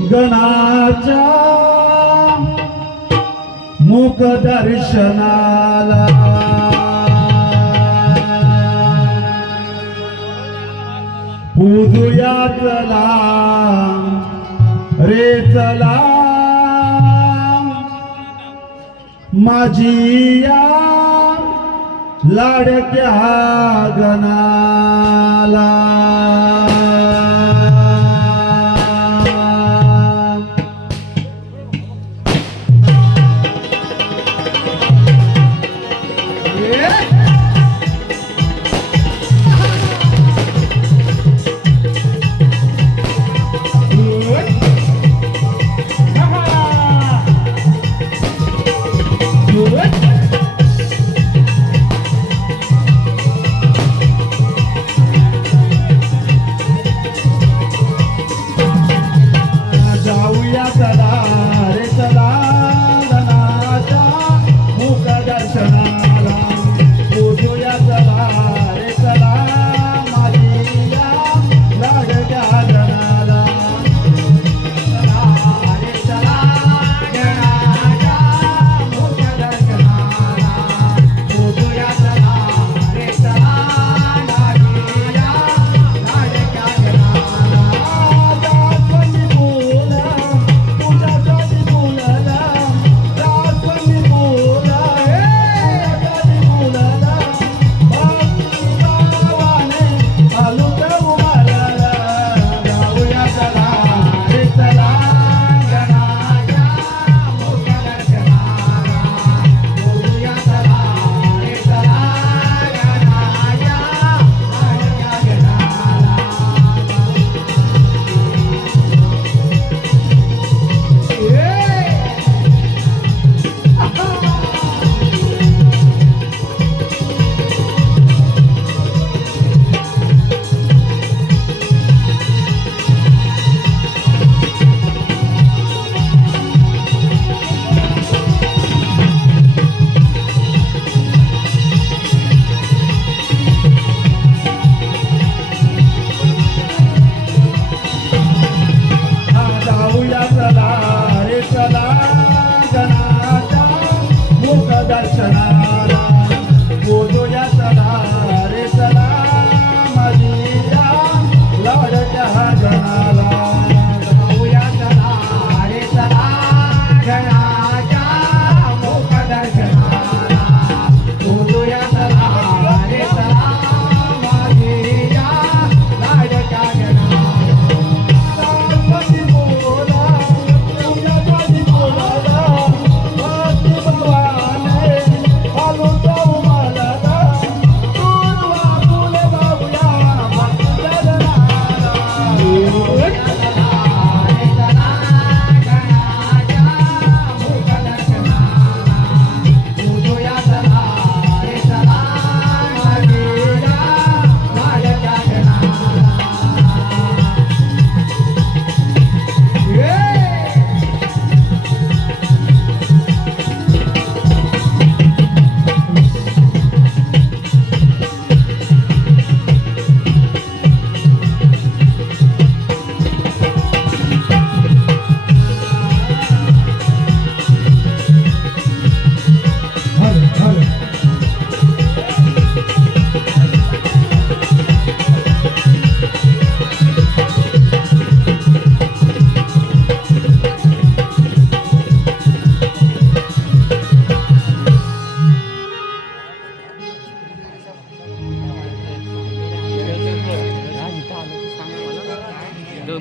गणाच्या मुख दर्शनाला पूजूया चला रे चला माझी या लाडक्या गणाला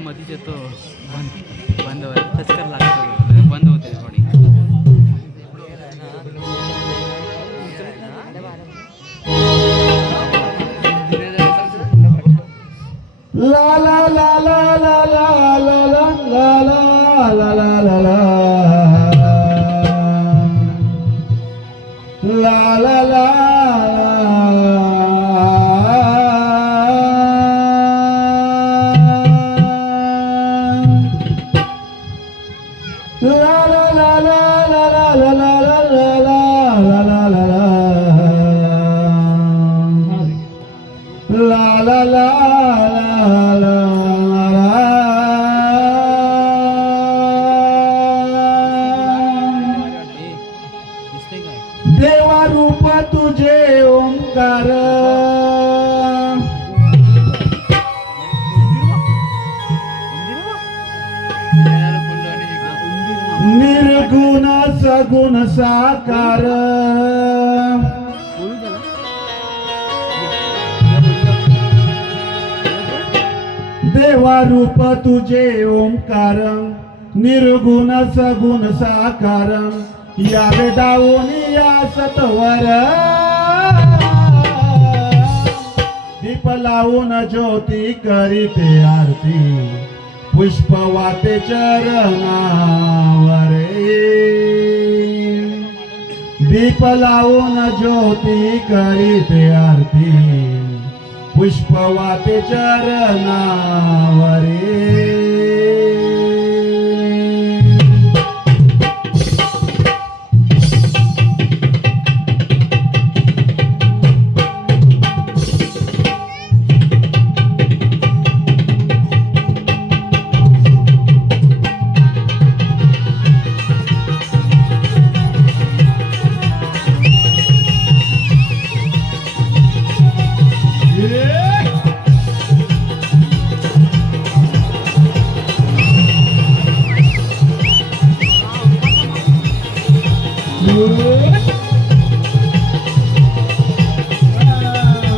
मधीच येतो बंद टच कर लागतो बंद होते थोडी ला ला ला ला ला ला ला ला ला ला ला ला ला ला ला ला la la la la la सगुण साकार बोलू त्याला देवा रूप तुझे ओंकार निर्गुण सगुण साकार यावे दावून या सत्वर दीप लावून ज्योती करीते आरती पुष्प वाते चरणावरे दीप लावून ज्योती करीते आरती पुष्प वाते चरणावरे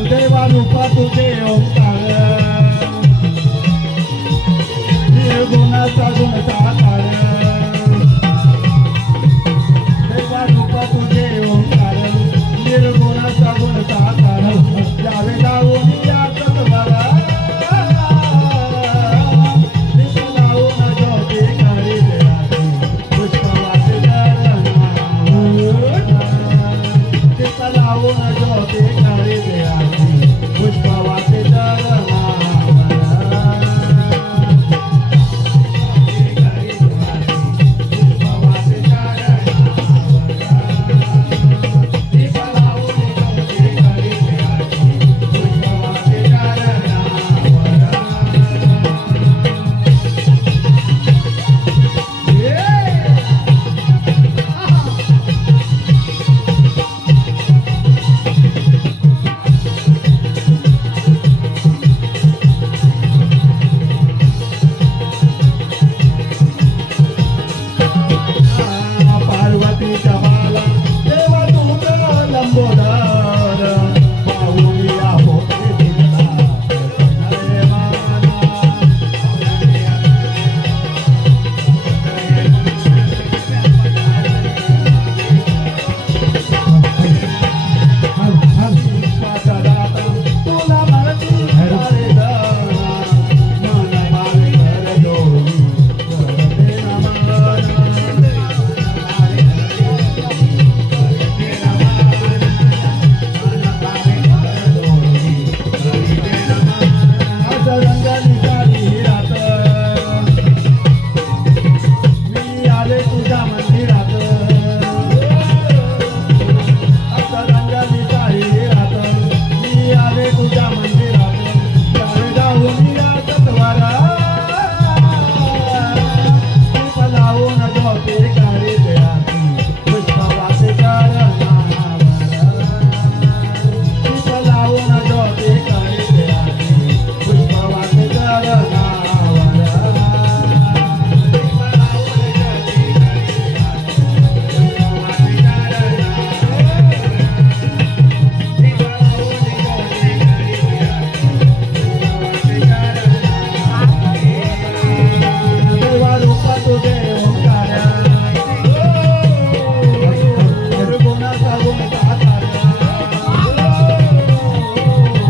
देवा रूपा तुझे ओंकार निर्गुण सगुण साकार देवा रूपा तुझे ओंकार निर्गुण सगुण साकार यावे लावून या सत्वरा दीप लावून ज्योती करीते आरती पुष्प वाते दीप लावून ज्योती करीते आरती पुष्प वाते पार्वतीच्या बाला देवा तुझं लंबोदर पाहुया होते दिला रे माना दाता तुला म्हणती हरे दाना मन मारे कर जोडी करते नमन रंगाली सारी रात मी आले तुझ्या मंदिरात आता रंगाली सारी रात मी आले तुझ्या मंदिरात जाऊन या सत्वारा दीप लावून ज्योती करीते आरती पुष्प वाते चरणावर दीप लावून ज्योती करीते आरती पुष्प वाते देवा रूपा तुझे ओंकार निर्गुण सगुण साकार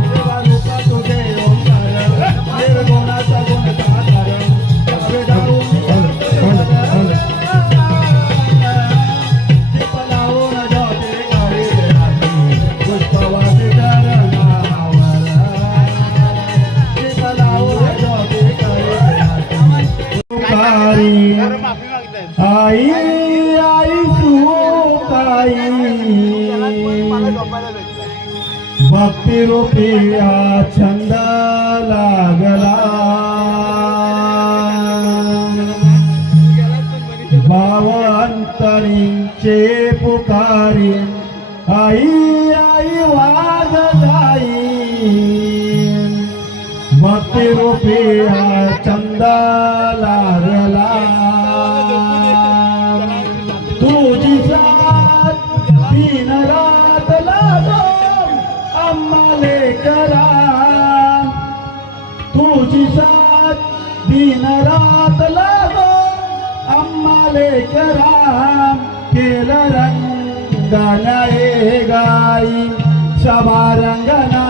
देवा रूपा तुझे ओंकार निर्गुण सगुण साकार यावे दावून दीप लावून ज्योती करीते आरती पुष्प वाते चरणावर दीप लावून ज्योती करीते आरती आई आई सुताई भक्ती रूपी हा छंद लागला भावांतरींचे पुकारी आई आई वाद जाई भक्ती रूपी हा छंद लागला तुझी तुझी साथ दिन रात लागो आम्हाले कराम केलं रंगाना हे गाई सभा रंगना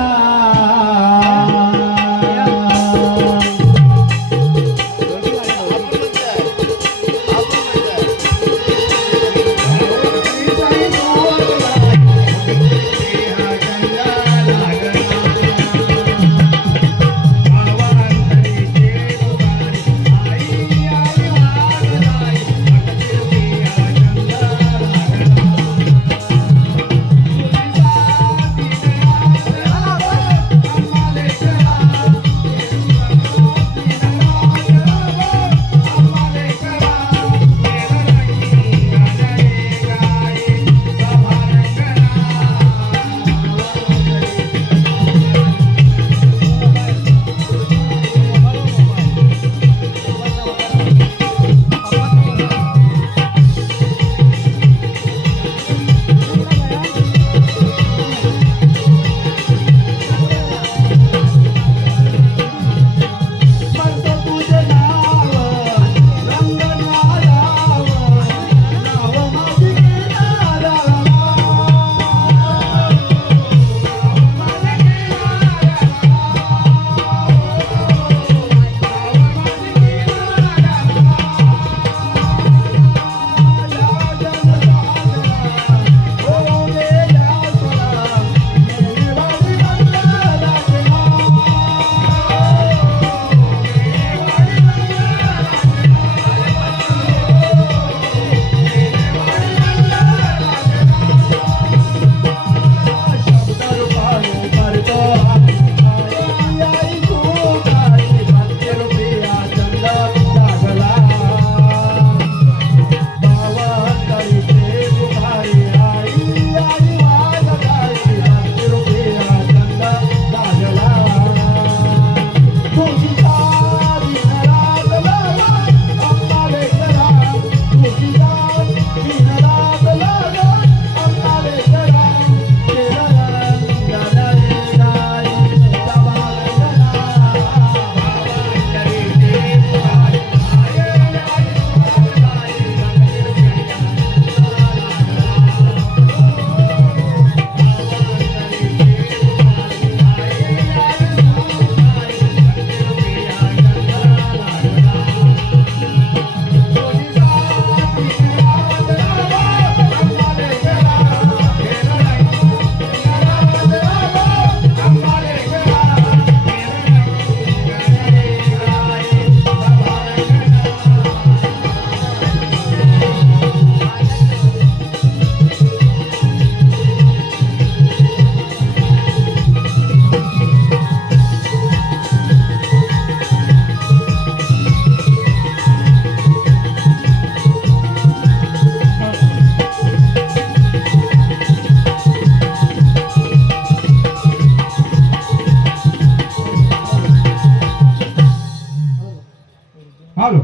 हॅलो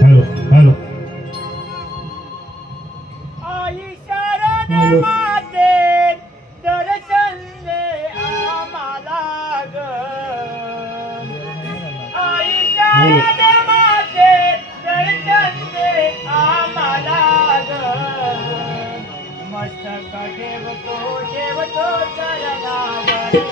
हॅलो हॅलो आई शरण हॅलो माते दर्शन दे आम्हाला ग आई शरण माते दर्शन दे आम्हाला ग मस्तक ठेवतो चरणावरी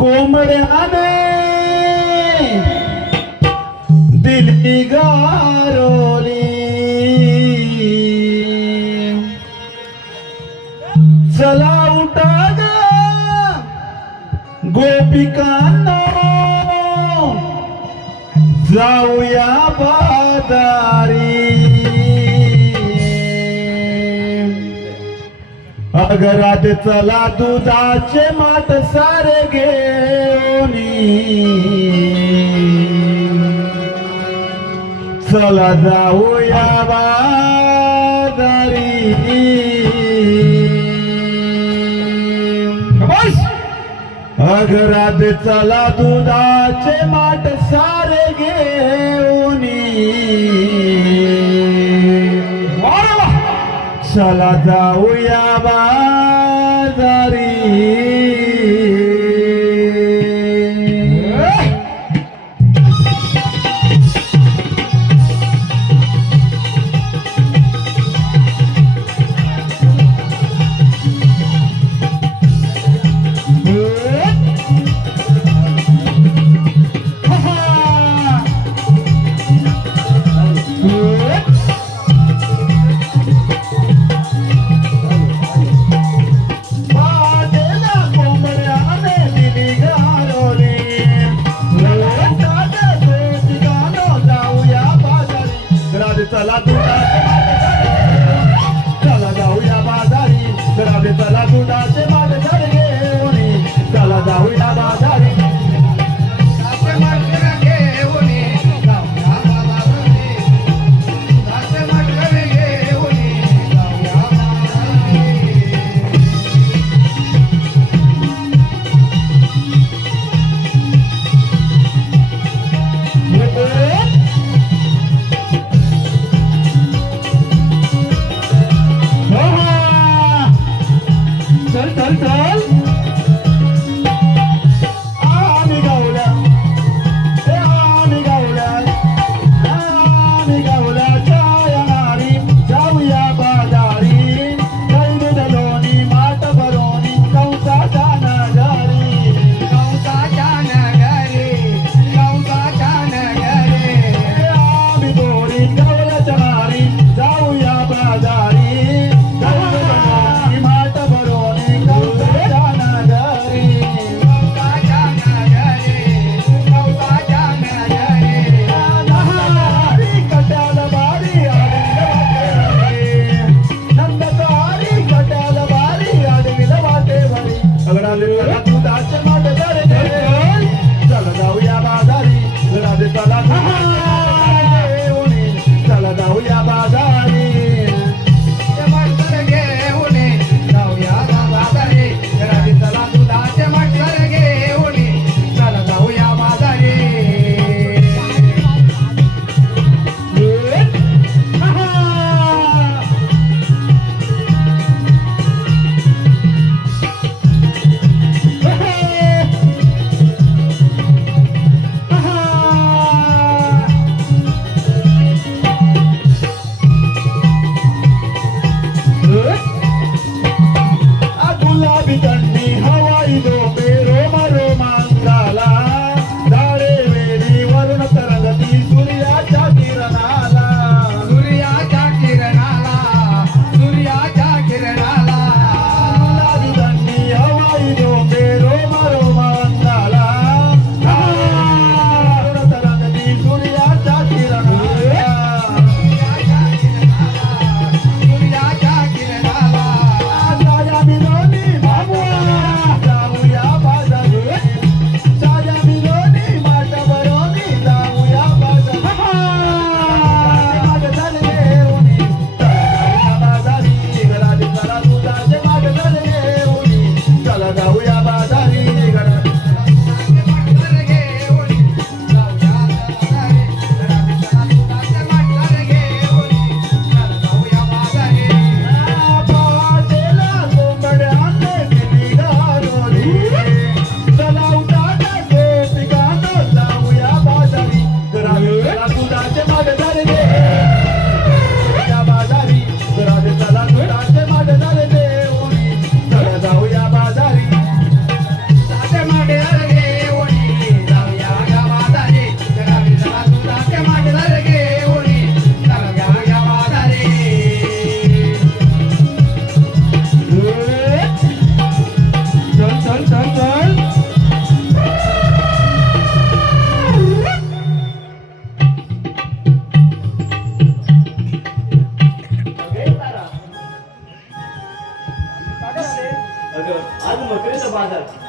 कोंबड्याने दिली गारोली चला उठा ग गोपिकांनो जाऊया बाजारी अगरात चला दुधाचे माठ सारे घेऊनी चला जाऊया बाजारी अगरात चला दुधाचे माठ सारे घेऊनी चला जाऊया बाजारी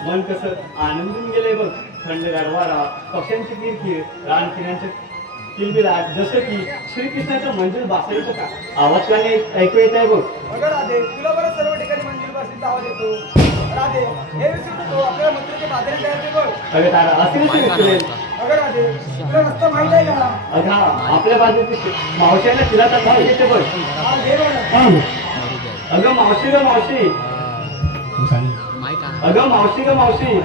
मन कसं आनंदून गेलंय बघ. थंडगार वारा, पक्ष्यांची किरकिर, रानकिऱ्यांचे किलबिलाट, जसं की श्रीकृष्णाच्या मंजिल बासरीचा का आवाज का नाही ऐकू येत आहे बघ. अगं राधे, तुला बरं सर्व ठिकाणी मंदिर बासरीचा आवाज येतो. राधे, हे विसरू नको, आपल्याला मंदिराचे बाजारी जायचे बघ. अगं तारा असे कसे विसरेल? अगं राधे, तुला रस्ता माहित आहे का? अगं आपल्या बाजूची मावशीने तिला तर भाव येते बघ. हा, घे बरं. अगं मावशी ग मावशी, माईक अगं मावशी ग मावशी,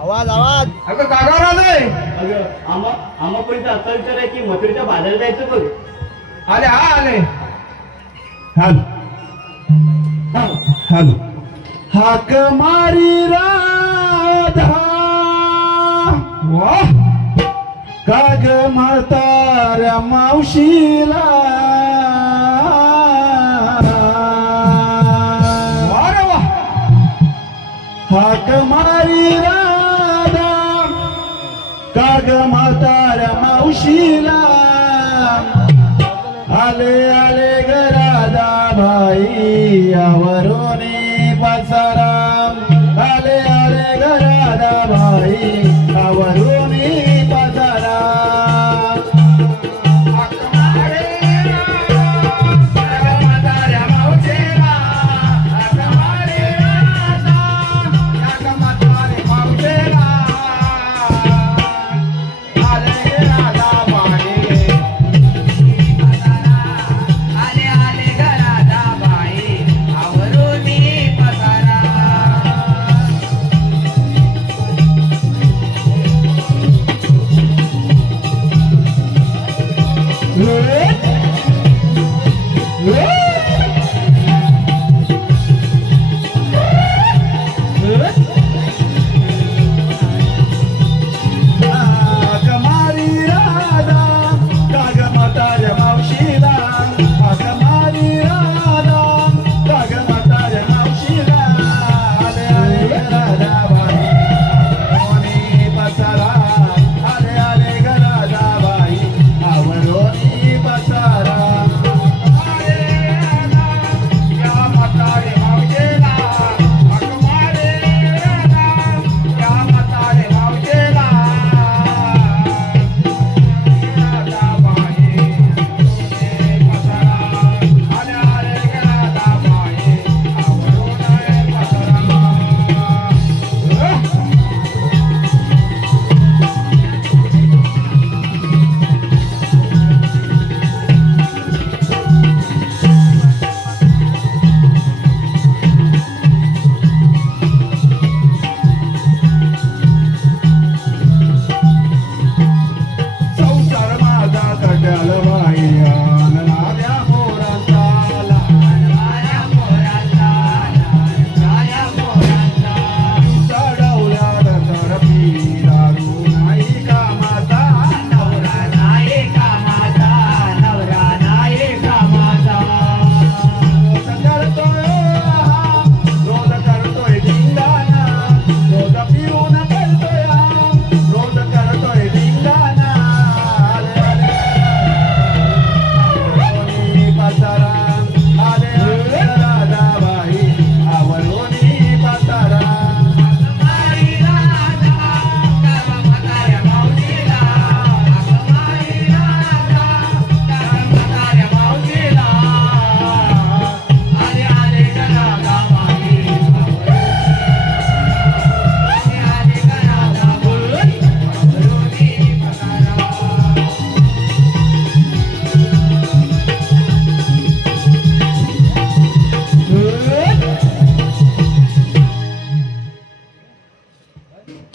अगं काका राधे अगं आम्हा पर्यंत असा विचार आहे की मथुरेच्या बाजारात जायचं बघ. आले आले हॅलो हॅलो हाक मारी राधा वाह काग म्हाताऱ्या मावशीला वाह रे वाह. हाक मारी राधा काग म्हाताऱ्या मावशीला आले आले गरादा भाई यावरून पसारा आले आले गरादा भाई यावरून पसारा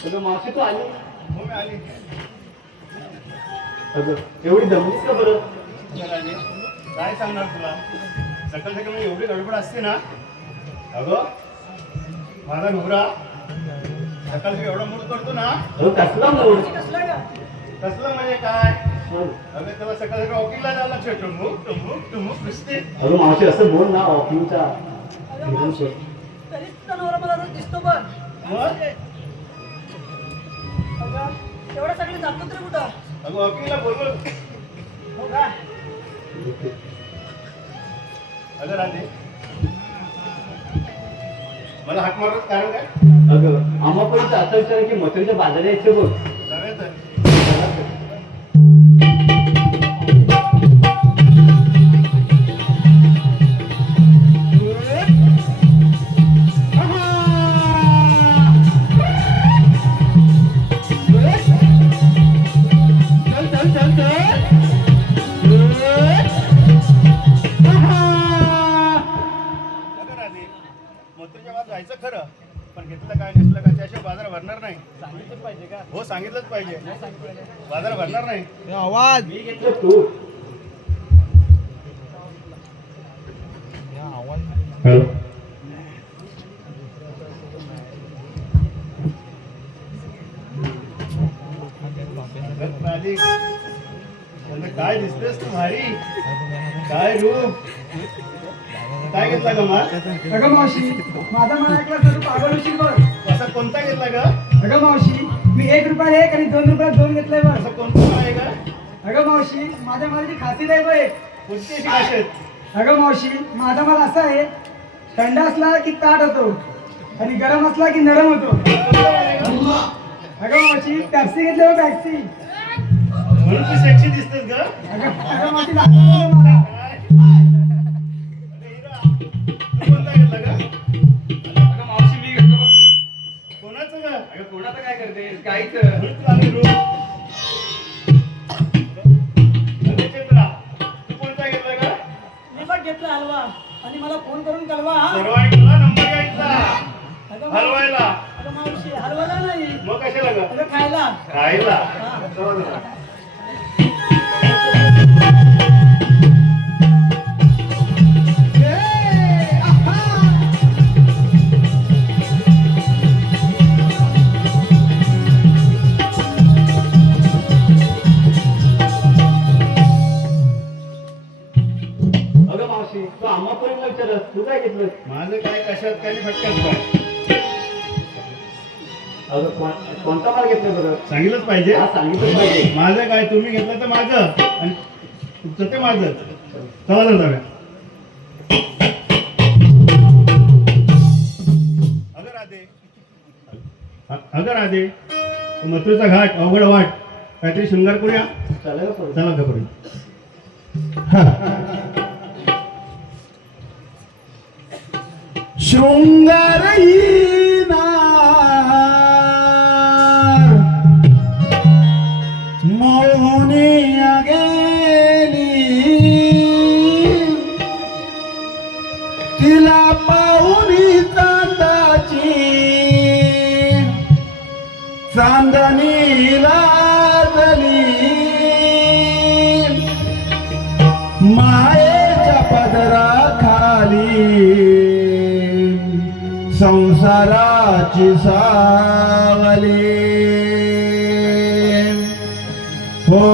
अगं मावशी तू आली? हो मी आली. अगं एवढी दमलीस का बरं? काय सांगणार तुला, सकाळ सकाळ म्हणजे एवढी गडबड असते ना. अगं माझा नवरा सकाळ सकाळ एवढा मूड करतो ना. अगं कसला मूड? कसलं म्हणजे काय, अगं त्याला सकाळ सकाळ वॉकिंगला जायला लागतं. टुमुक टुमुक टुमुक नुसते. अगं मावशी असं बोल ना वॉकिंगचा. तरीच तुझा नवरा मला रोज दिसतो बघ. मग अगं, एवढं सगळे जातो तरी कुठं? अगं वॉकिंगला बोलवलं. हो का? अगं राधे, मला हाक मारत कारण काय? अगं आम्हापर्यंत असा विचार आहे की मथुरेच्या बाजारात यायचं बघ. जाऊया तर. अगं राधे, मथुरेच्या बाजारात जायचं खरं, पण घेतलं काय नेसलं काय त्याशिवाय बाजार भरणार नाही. सांगितलंच पाहिजे का? हो, सांगितलंच पाहिजे. बाजार भरणार नाही. मी घेतलं तू. हॅलो. राधे, आता काय दिसतेस तू भारी, काय रूप, काय घेतला ग मा? अगं मावशी माझा मन ऐकला तर तू पागल होशील बघ. असा कोणता घेतला ग? अगं मावशी मी 1 रुपयाला 1 आणि 2 रुपयाला 2 घेतलंय बघ. असं कोणतं आहे ग? अगं मावशी माझ्या मालाची खासियत आहे बघ. कोणती अशी खासियत? अगं मावशी माझा माल असा आहे, थंड असला की ताट होतो आणि गरम असला की नरम होतो. अगं मावशी टॅक्सी घेतली हो टॅक्सी. म्हणून तू सेक्सी दिसतेस ग? अगं मावशी लागतं मला. तू कोणता घेतला ग? अगं मावशी मी घेतो बघ तू. कोणाचं ग? अगं कोणाचं काय करते काहीच. म्हणून तुला आम्ही रूप. अरे चंद्रा, तू कोणता घेतला ग? मी पण घेतला हलवा आणि मला फोन करून कळवा हा. सर्वांनी तुला नंबर घ्यायचा अगं मावशी- हलवायला. अगं मावशी हलवायला नाही, मग कशाला ग? अगं खायला. खायला. अगं मावशी तू आम्हापर्यंत विचारस तू काय घेतलं? माझं काय कशात काय आणि फटक्यात काय? अगं कोणता माल घेतला बरं? सांगितलंच पाहिजे. हा सांगितलं पाहिजे. माझं काय, तुम्ही घेतलं तर माझं आणि तुमचं ते माझं. चला तर जाऊया. अगं राधे, मथुरेचा घाट अवघड वाट, काहीतरी शृंगार करूया. चालेल का? चला करूया. शृंगार मोहनी गेली, तिला पाहुनी चांदाची, चांदणी लाजली, मायेच्या पदराखाली संसाराची सावली. हो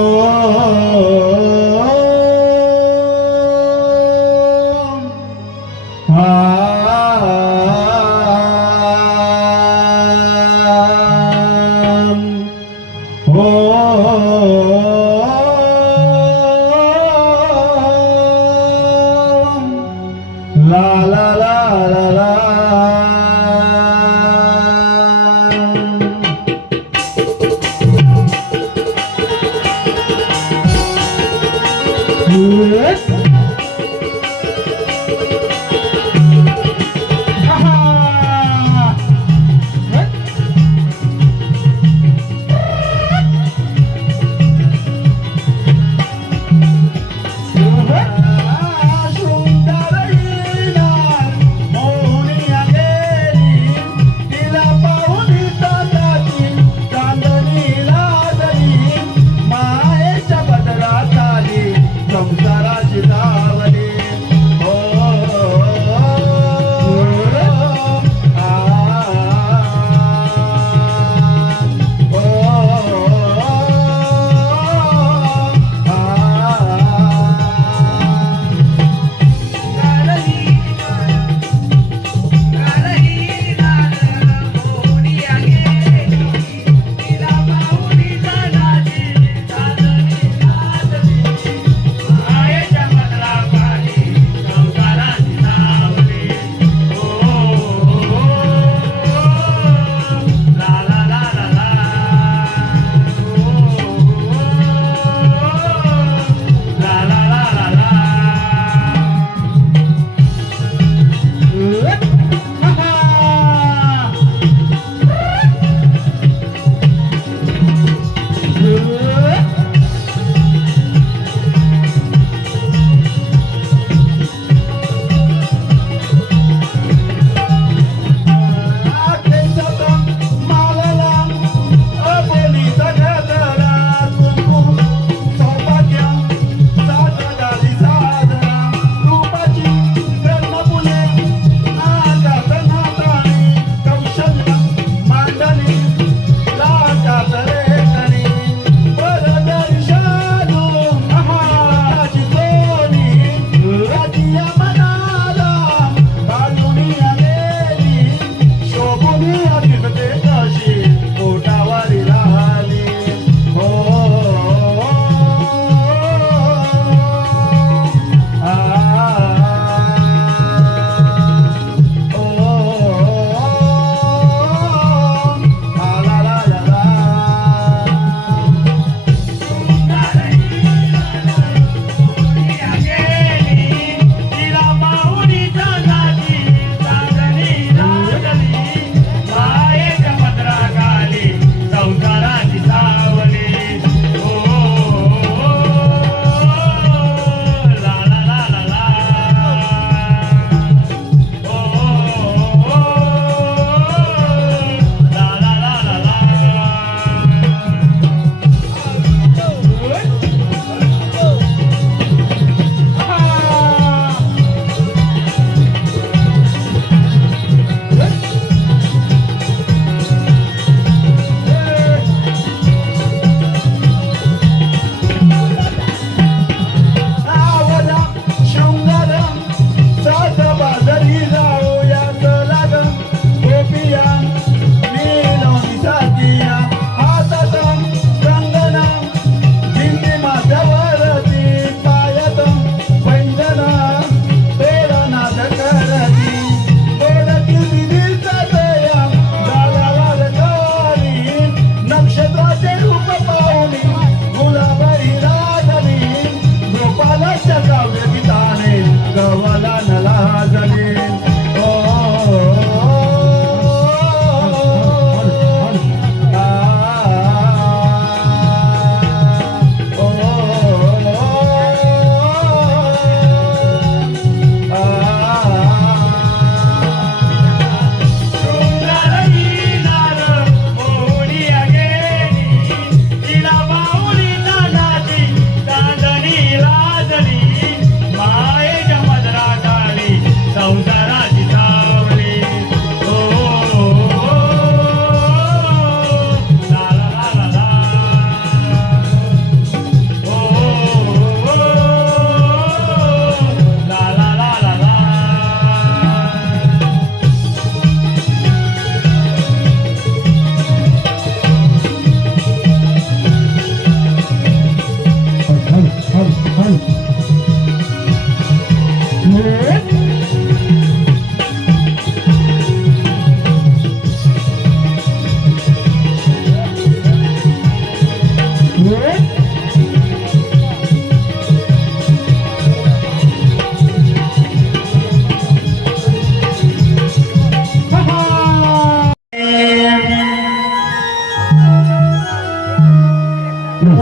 ला ला ला ला ला. संसाराची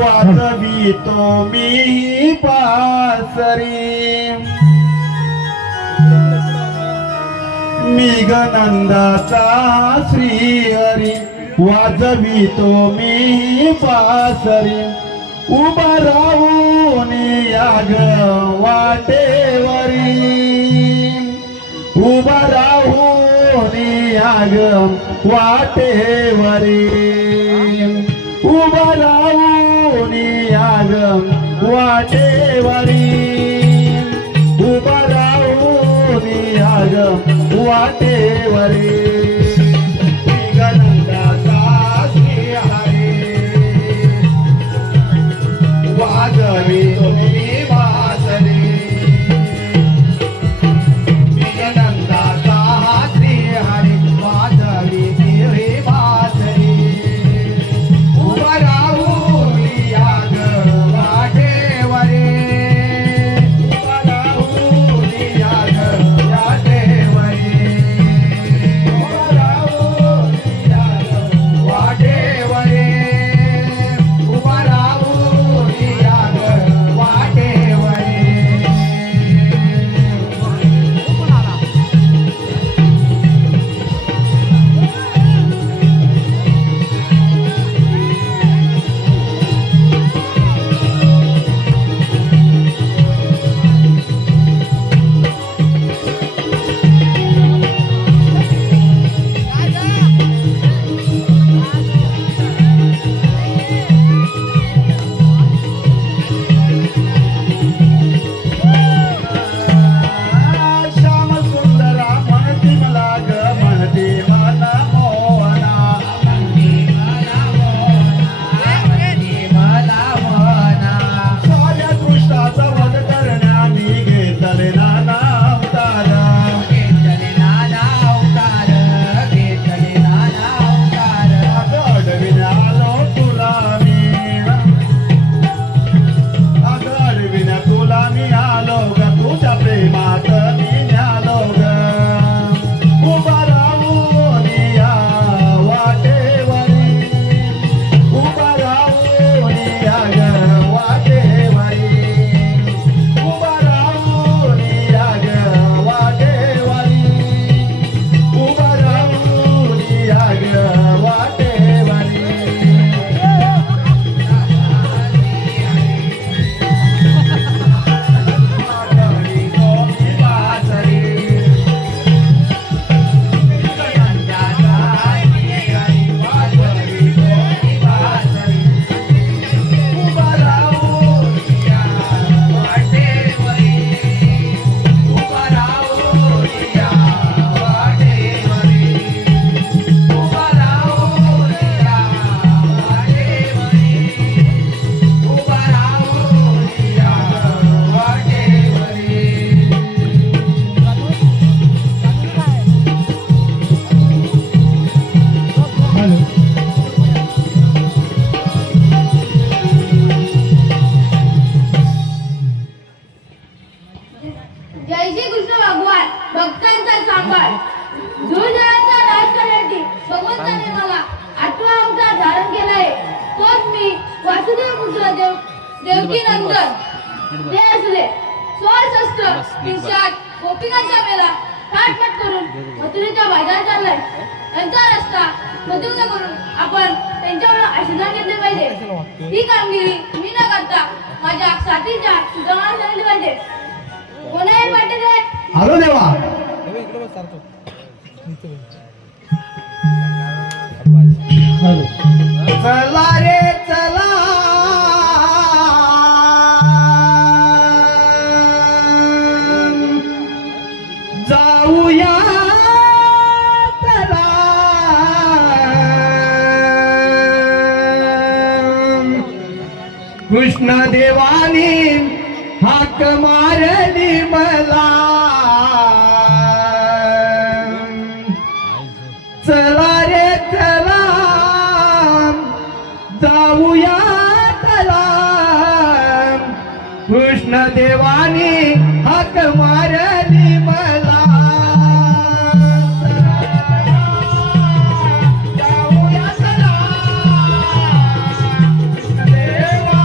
वाजवितो मी पासरी मेघनंदाचा श्रीहरी वाजवितो मी पासरी उभा राहून याग वाटेवरी उभा राहून याग वाटेवरी उभा राहून याग वाटेवरी उभा राहून याग वाटेवरी मेघनंदाचा श्रीहरी वाजवितो मी पासरी मेघनंदाचा श्रीहरी वाजवितो मी पासरी उभा राहून याग वाटेवरी उभा राहून याग वाटेवरी उभा राहून याग वाटेवरी उभा राहून याग वाटेवरी श्याम सुंदरा म्हणते मला ग म्हणते मला मोहना साऱ्या दृष्टाचा वध करण्याने घेतले नाना अवतार अगं अडविने आलो तुला मी अगं अडविने तुला मी आलो ग तुझ्या प्रेमात मी न्यालो ग उभा राहून या वाटेवरी उभा राहून या ग वाटेवरी उभा राहून या ग वाटेवरी उभा राहून या ग वाटेवरी जय श्री कृष्ण भगवान भक्तांचा सांभाळ दुर्जनांचा नाश करण्यासाठी भगवंताने मला 8वा अवतार धारण केलाय तोच मी वासुदेव पुत्र देवकी नंदन ते असले 16 शस्त्र 308 गोपिकांचा मेला थाटमाट करून मथुरेच्या बाजारात चाललाय त्यांचा रस्ता प्रदूषण करून आपण त्यांच्यावर आशीर्वाद घेतले पाहिजे ही कामगिरी मी न करता माझ्या साथीच्या सुधारणा झाली पाहिजे कोणाही वाटेल हॅलो देवा चला रे चला जाऊया चला कृष्ण देवानी हाक मारली मला चला रे चला जाऊया चला कृष्ण देवानी हाक मारली मला जाऊया चला कृष्ण देवा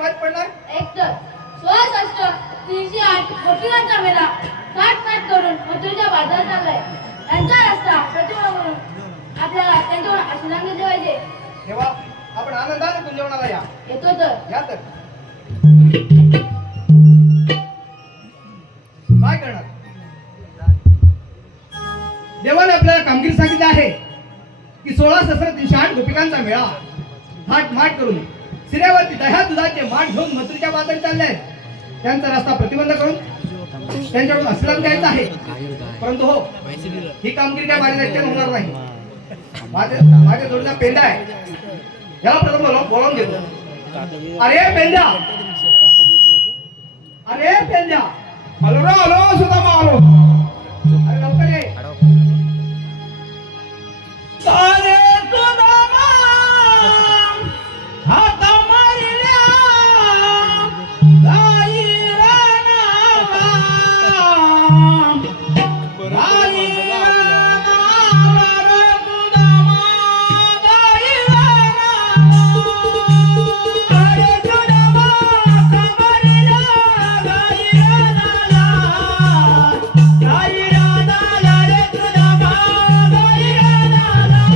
माहित पडणार? एक तर 16,308 गोपिकांचा मेळा काट करून मथुरेच्या बाजारात चाललाय. त्यांचा रस्ता प्रतिमा म्हणून आपल्याला त्यांच्यावर आशीर्वाद घेतले पाहिजे. तेव्हा आपण आनंदाने कुंजवणाला या. येतो तर या तर काय करणार? देवाने आपल्याला कामगिरी सांगितली आहे की 16,308 गोपिकांचा मेळा थाट माट करून सिऱ्यावरती दह्या दुधाचे माठ घेऊन मथुरेच्या बाजारी चालले आहेत. त्यांचा रस्ता प्रतिबंध करून त्यांच्याकडून आशीर्वाद घ्यायचा आहे. परंतु हो, ही कामगिरी काय माझ्या एकट्याने होणार नाही. माझ्या जोडीला पेंडा आहे, याला प्रथम बोलावून घेतो. अरे पेंड्या, अरे पेंड्या, आलो रे आलो सुद्धा आलो. अरे लवकर ये. तारे सुदामा हात मारिल्या गाई रानावा, गाई रानावा रे सुदामा, गाई रानावा. तारे सुदामा हात मारिल्या गाई रानाला, गाई रानाला रे सुदामा, गाई रानाला.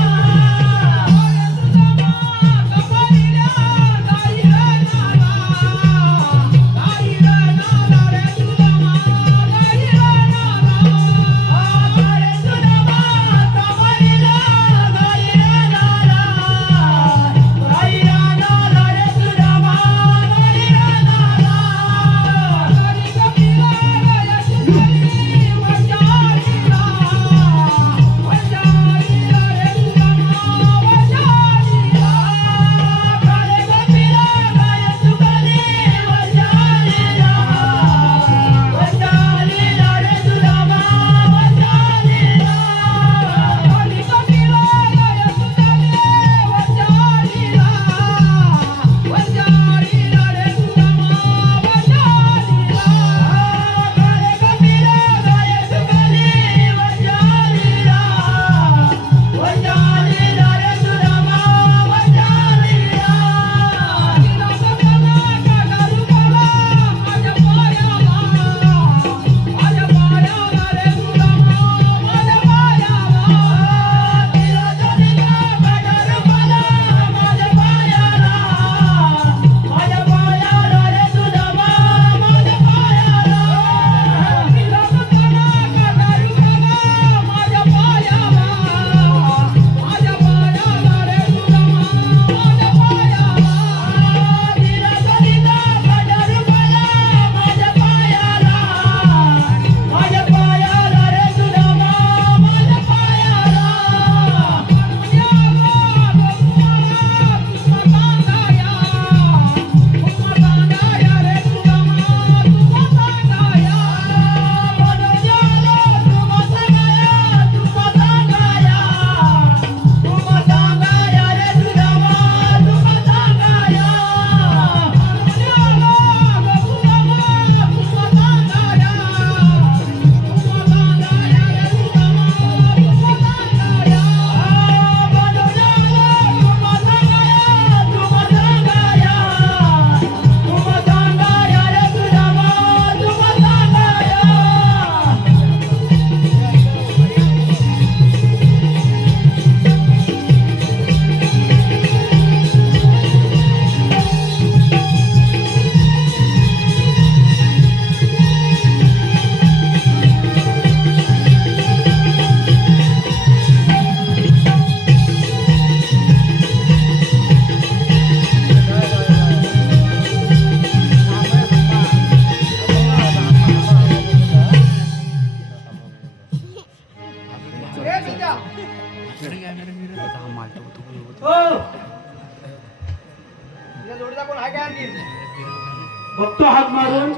बघतो हात मारून.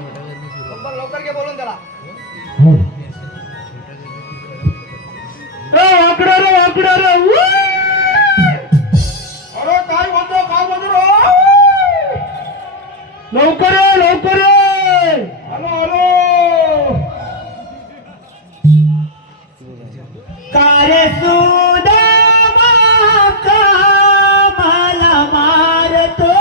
लवकर घे बोलून त्याला. वाकडं रे वाकडं रे. अरे काय म्हणतो लवकर ये लवकर ये. आलो आलो. कारे सुदामा का मला मारतो,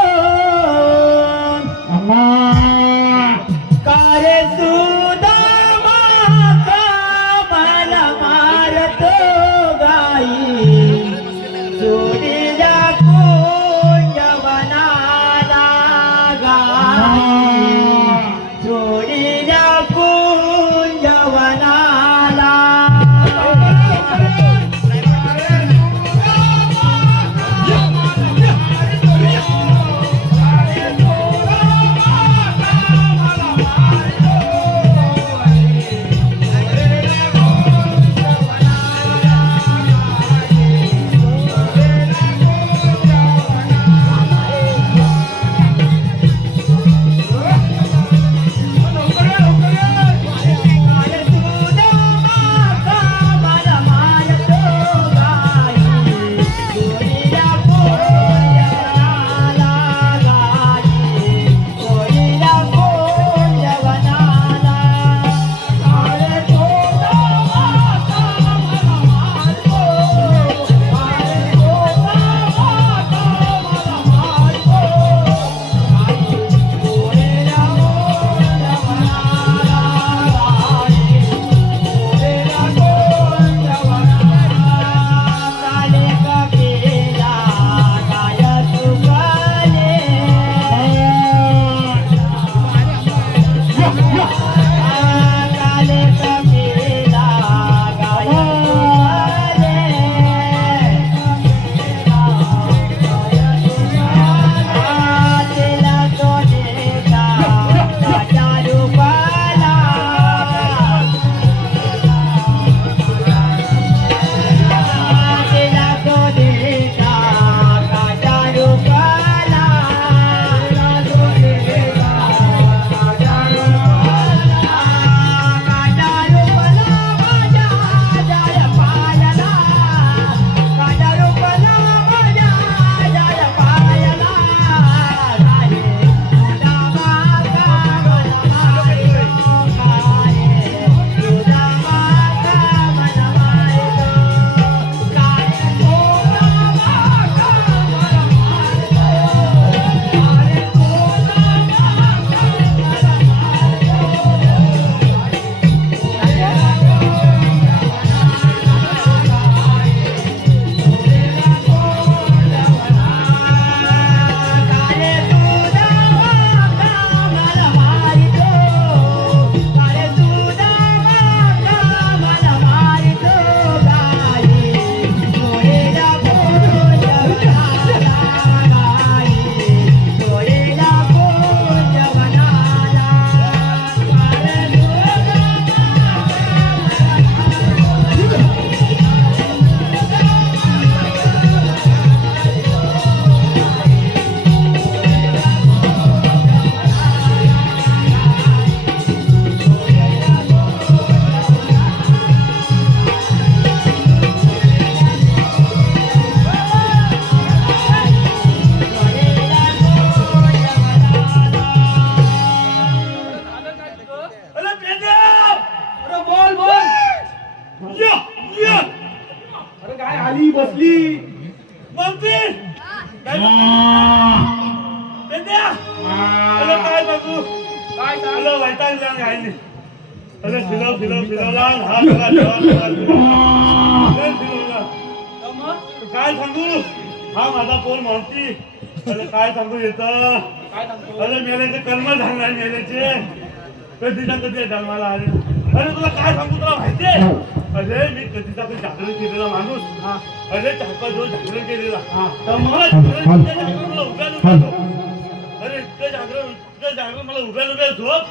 सांगू तुला वैतागला घायली अरे फिरवला हा बघा फिरवला काय सांगू हा माझा पोल मावती अरे काय सांगू येत अरे मेल्याचे कर्म झाले मेल्याचे कधीचा कधी जन्माला आले अरे तुला काय सांगू तुला माहितीये अरे मी कधीचा कधी जागरण केलेला माणूस अरे चाका जो जागरण केलेला तर मला उभ्या अरे इतकं जागरण मला उभ्या झोप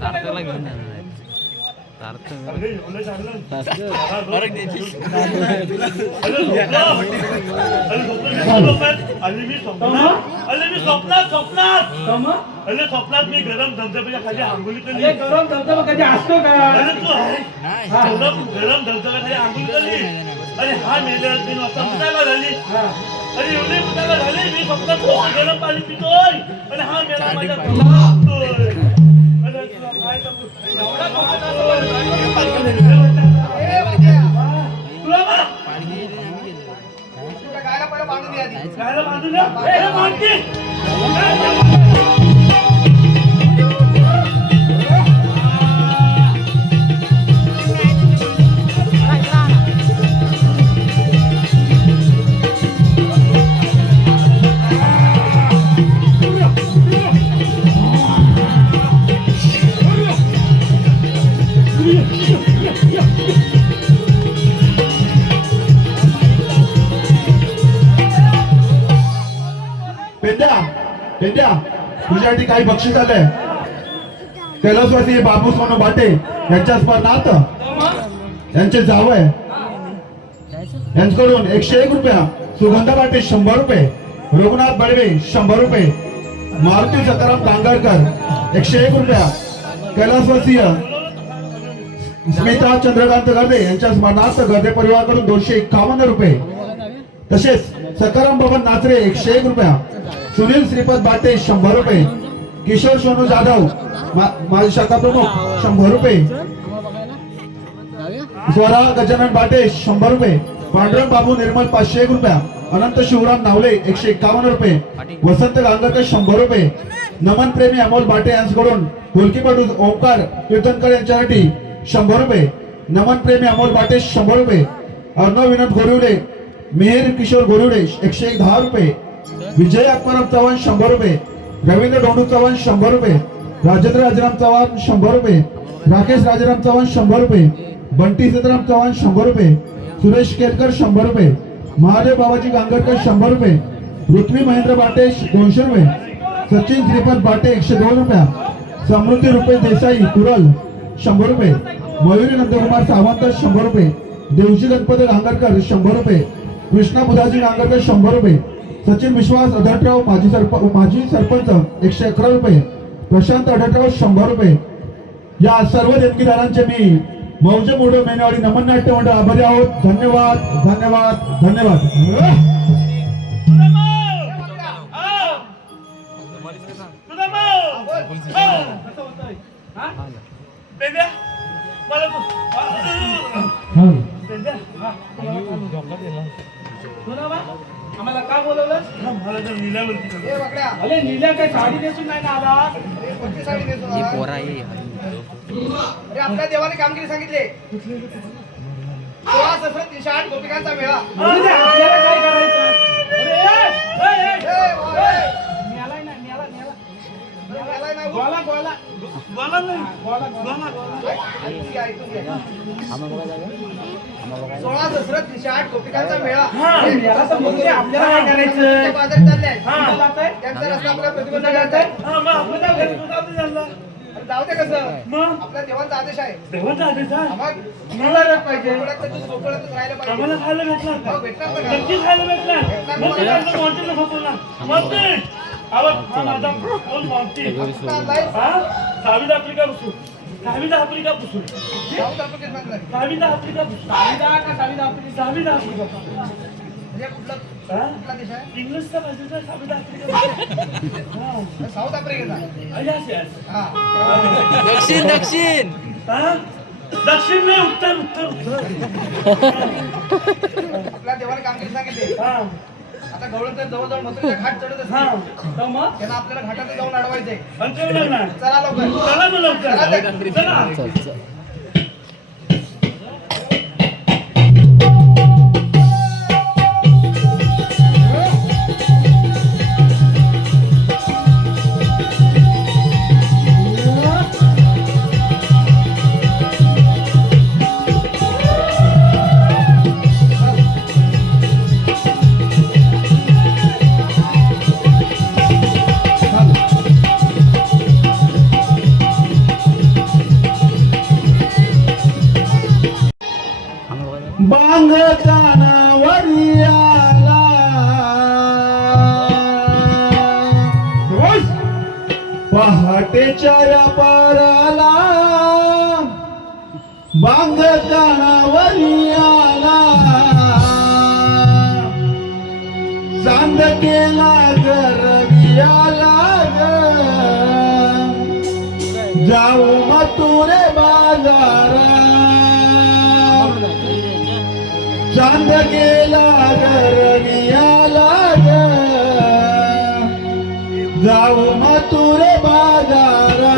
तारकाला घेऊन जाणार तारक स्वप्नात मी गरम धबधब्याच्या खाली आंघोळी केली गरम धबधबा कधी असतो का गरम धबधब्याखाली आंघोळी केली आणि हा मेल्या 3 वाजता पुण्याला झाली आणि एवढी पुण्याला झाली मी स्वप्नात गरम पाणी पितोय आणि हा मेला माझ्या गायला पहिलं बांधून द्या आधी. गायला बांधून द्या. ए, मानकी! पेंड्या तुझ्यासाठी काही बक्षीस आलंय कैलासवासी बाबू सोनू बाटे यांच्या स्मरणार्थ यांचे जावय यांच्याकडून 101 रुपया सुगंधा बाटे 100 रुपये रघुनाथ बडवे 100 रुपये मारुती सकाराम गांगरकर 101 रुपया कैलासवासीय स्मिता चंद्रकांत गर्दे यांच्या स्मरणार्थ गर्दे परिवाराकडून 251 रुपये तसेच सकाराम बबन नाचरे 101 रुपया सुनील श्रीपद बाटे 100 रुपये किशोर सोनू जाधव माजी शाखा प्रमुख 100 रुपये स्वरा गजानन बाटे 100 रुपये पांडुरंग बाबू निर्मल 501 रुपया अनंत शिवराम नावले 151 रुपये वसंत गांगरकर 100 रुपये नमन प्रेमी अमोल बाटे यांच्याकडून गोलकीपटू ओंकार कीर्तनकर यांच्यासाठी 100 रुपये नमन प्रेमी अमोल बाटे 100 रुपये अर्णव विनोद गोरिवडे मिहिर किशोर गोरिवडे 110 रुपये विजय आत्माराम चव्हाण 100 रुपये रवींद्र डोंडू चव्हाण 100 रुपये राजेंद्र राजाराम चव्हाण 100 रुपये राकेश राजाराम चव्हाण 100 रुपये बंटी सीताराम चव्हाण 100 रुपये सुरेश केरकर 100 रुपये महादेव बाबाजी गांगरकर 100 रुपये पृथ्वी महेंद्र बाटे 200 रुपये सचिन श्रीपद बाटे 102 रुपया समृद्धी रुपये देसाई कुरल 100 रुपये मयुरी नंदकुमार सावंत 100 रुपये देवजी गणपती गांगरकर 100 रुपये कृष्णा बुधाजी गांगरकर 100 रुपये सचिन विश्वास अधटराव माजी सरपंच 111 रुपये प्रशांत अधटराव 100 रुपये या सर्व देणगीदारांचे मी मौजे मोडो मेनेवाडी नमन नाट्य मंडळ आभारी आहोत धन्यवाद धन्यवाद धन्यवाद आम्हाला का बोलवलं नील्यावरती अरे नील्या काय साडी नेसून नाही ना आला कोणती साडी नेसून हे आला? पोरा आहे अरे आपल्या देवाने कामगिरी सांगितले 16 गोपिकांचा मेळा आपल्याला काय करायचं बोला नाही ऐकून घ्या. 16 दसरथ 308 गोपिकांचा मेळा आपल्याला काय करायचं बाजार चाललाय त्यांचा रस्ता आपल्या प्रतिबंध करायचा जाऊ दे कसं आपल्या देवांचा आदेश आहे देवाचा आदेश आहे. आम्हाला पाहिजे गोकुळातच राहायला पाहिजे आम्हाला खायला भेटणार हो, भेटणार ना. नक्की खायला भेटणार मग ते आपलं हॉटेलला झोपवणार. मावती! आवाज हा माझा कोण मावती? आता आणलाय. हा? साविदा आफ्रिका पुसून साविदा आफ्रिका पुसून साऊथ आफ्रिकेत म्हणलं. साविदा आफ्रिका पुसून साविदा आफ्रिका म्हणजे कुठला देश आहे इंग्लिशचा भाषेचा साविदा आफ्रिका हा. साऊथ आफ्रिकेचा Yes, yes. हा दक्षिण हा? दक्षिण नाही उत्तर उत्तर उत्तर आपल्या देवाने कामगिरी सांगितले हा आता गवळण तर जवळजवळ मथुरेच्या घाट चढत असते तर मग त्यांना आपल्याला घाटात जाऊन अडवायचंय. आणि चला ना. चला लवकर. चला मग लवकर. चला तर. चला. बांग कानावरी आला पहाटेच्या व्यापाराला बांग कानावरी आला चांद केला गरवियाला जाऊ मथुरे बाजारा चांद गेला गरवियाला जाऊ मथुरे बाजारा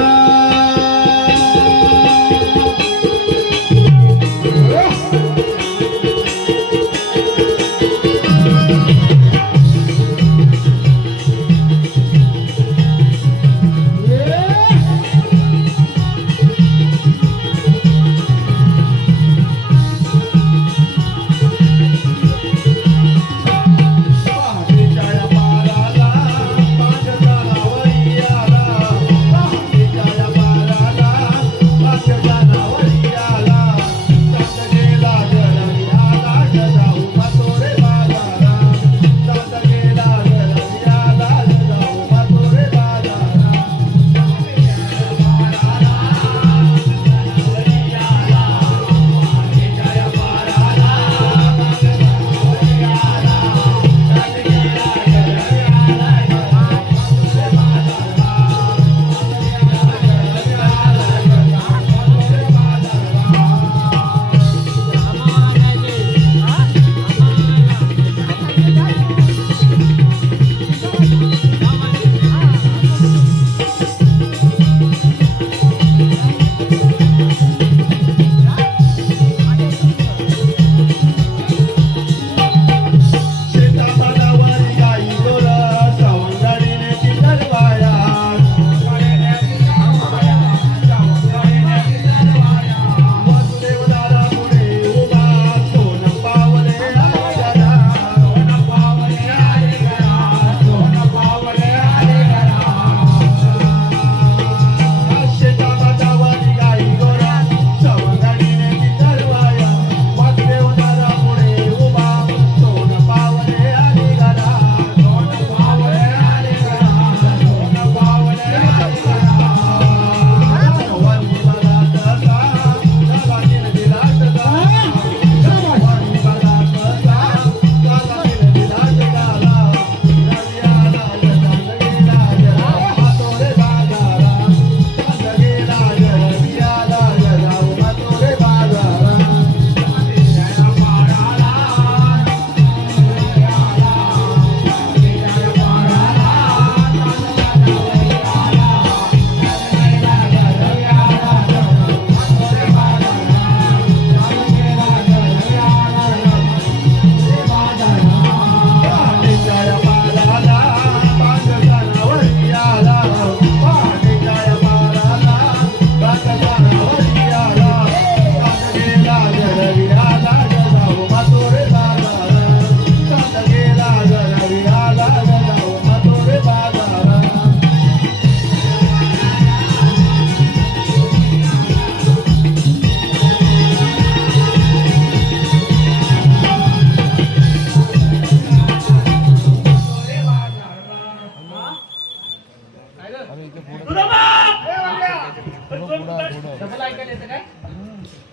डबल ऐकायला येतं काय?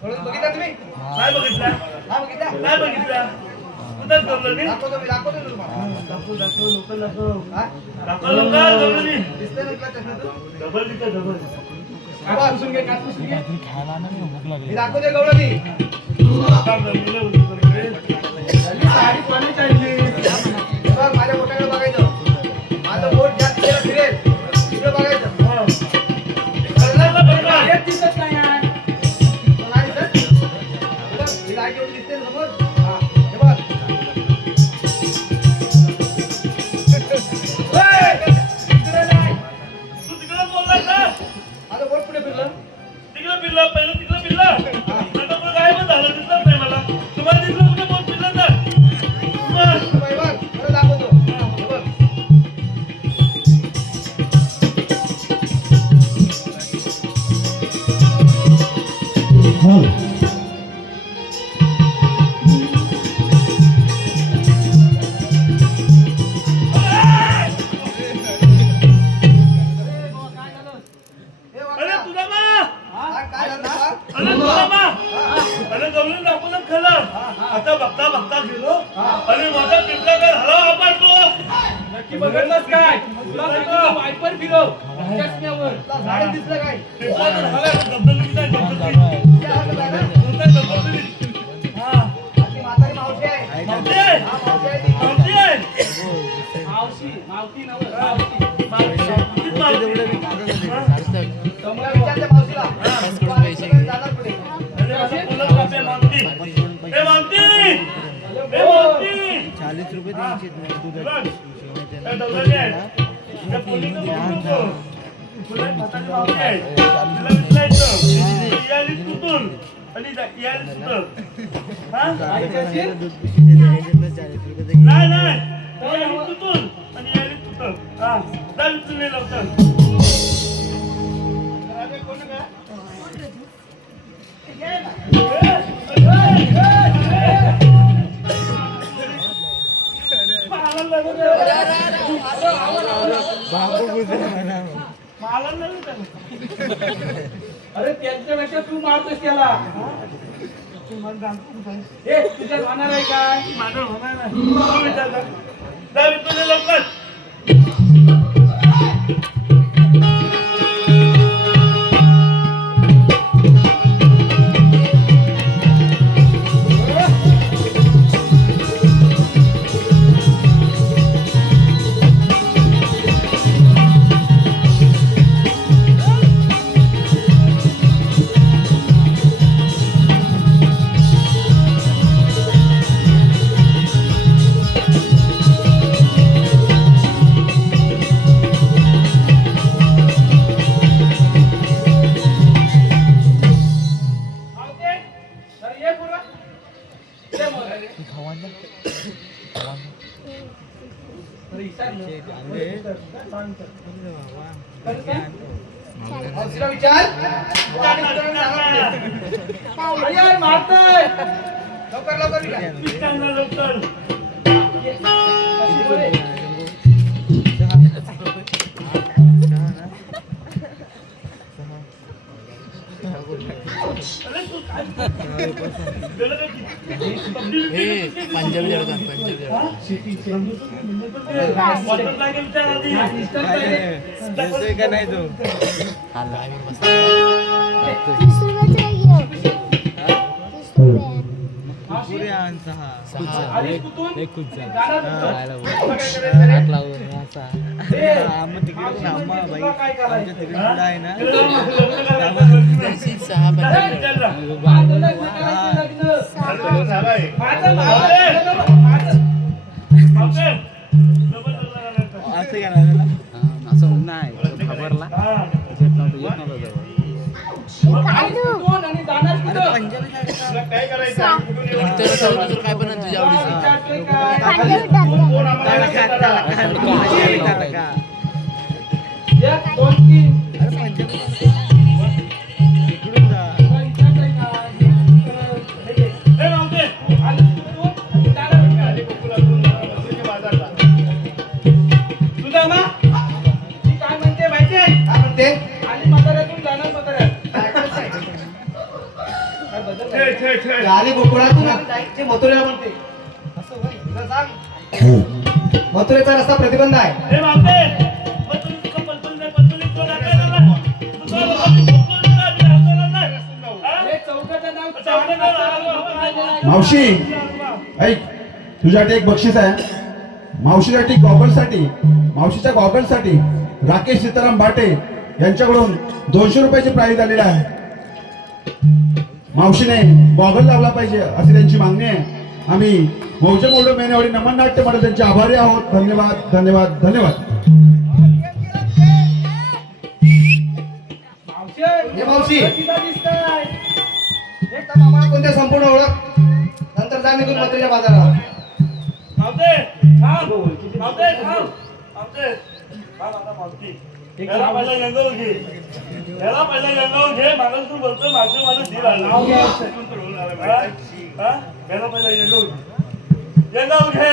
वळून बघितला तुम्ही? नाही बघितला. हा बघितला? नाही बघितला. कुठं करलं मी? दाखवतो ना तुम्हाला. दाखव लोकल दाखव. हा? दाखव लोकल करलं मी. दिसतंय ना तुला चष्म्यातून? डबल तिथं डबल. बाबा, पुसून घे, काच पुसून घे. हे दाखवते गवळणी. आता जमिनीला उडी करते. साडी पाणी काढली. बघ, बघितलंस काय तुला सांगितलं वायपर फिरव चष्म्यावर तुला झाडं दिसलं काय ते पण झालं, धबधबीत आहे, धबधबीत. त्या हातात आहे ना? कोणता धबधबीत? हा. ती म्हातारी मावशी आहे मावशी आहे. हा, मावशी आहे ती. मावशी आहे. मावशी नव्हतं मावशी किती मावशी? हा. तुला विचार त्या मावशीला तू आली तर काय जाणार पुढे अरे माझं बोलत राहते, मावशी. ए, मावशी. ए, मावशी. 40 रुपये द्यायचे दूध बघ. ए, दौलती आहे. त्या पोलीसचं बघू नको. तुला एक म्हातारी मावशी आहे. तिला विचारायचं. ती यायली कुठून? आणि यायली कुठं? हा? नाही नाही ती यायली कुठून? आणि यायली कुठं? हा. जा विचारून ये लवकर. अरे, कोण आहे का? अरे त्यांच्यापेक्षा तू मारतोस त्याला ए तुझ्या राहणार आहे काय मावशीला विचार अरे मारतोय लवकर लवकर विचार लवकर अशी बोले. पंजाबी जळगाव पंजाबी देतोय का नाही तो आलीस कुठून काय करायचं तिकडे आहे ना असं घ्या ना असं नाही खबरला येत नव्हतं जवळ आणि जाणार कुठं काय करायचं काय पण तुझ्या आवडीचं विचारतोय काय एक दोन तीन इकडून जा विचारतोय काय आलीस कुठून जाणार सुदामा ती काय म्हणते माहिती आहे काय म्हणते आणि म्हाताऱ्यातून जाणार म्हाताऱ्यात काय बदल आली गोकुळातून ते मथुरेला म्हणते असं होय तुला सांग मथुरेचा रस्ता प्रतिबंध आहे अरे चौकाचं नाव चौकाचं मावशी ऐक तुझ्यासाठी एक बक्षीस आहे मावशीसाठी गॉगलसाठी मावशीच्या गॉगलसाठी राकेश सीताराम भाटे यांच्याकडून 200 रुपयाची प्राईज आलेली आहे मावशीने गॉगल लावला पाहिजे अशी त्यांची मागणी आहे आम्ही मौजे मोडो मेनेवाडी नमन नाट्य मंडळ त्यांचे आभारी आहोत धन्यवाद धन्यवाद धन्यवाद हे मावशी तिला दिसतंय एक तर मामा कोणत्या संपूर्ण ओळख नंतर जा निघून मथुरेच्या बाजाराला याला पहिला यंगावर घे याला पहिला यंगावर घे माणूस तू बोलतोय माझं माझं धीर आलं याला पहिला यंगावर घे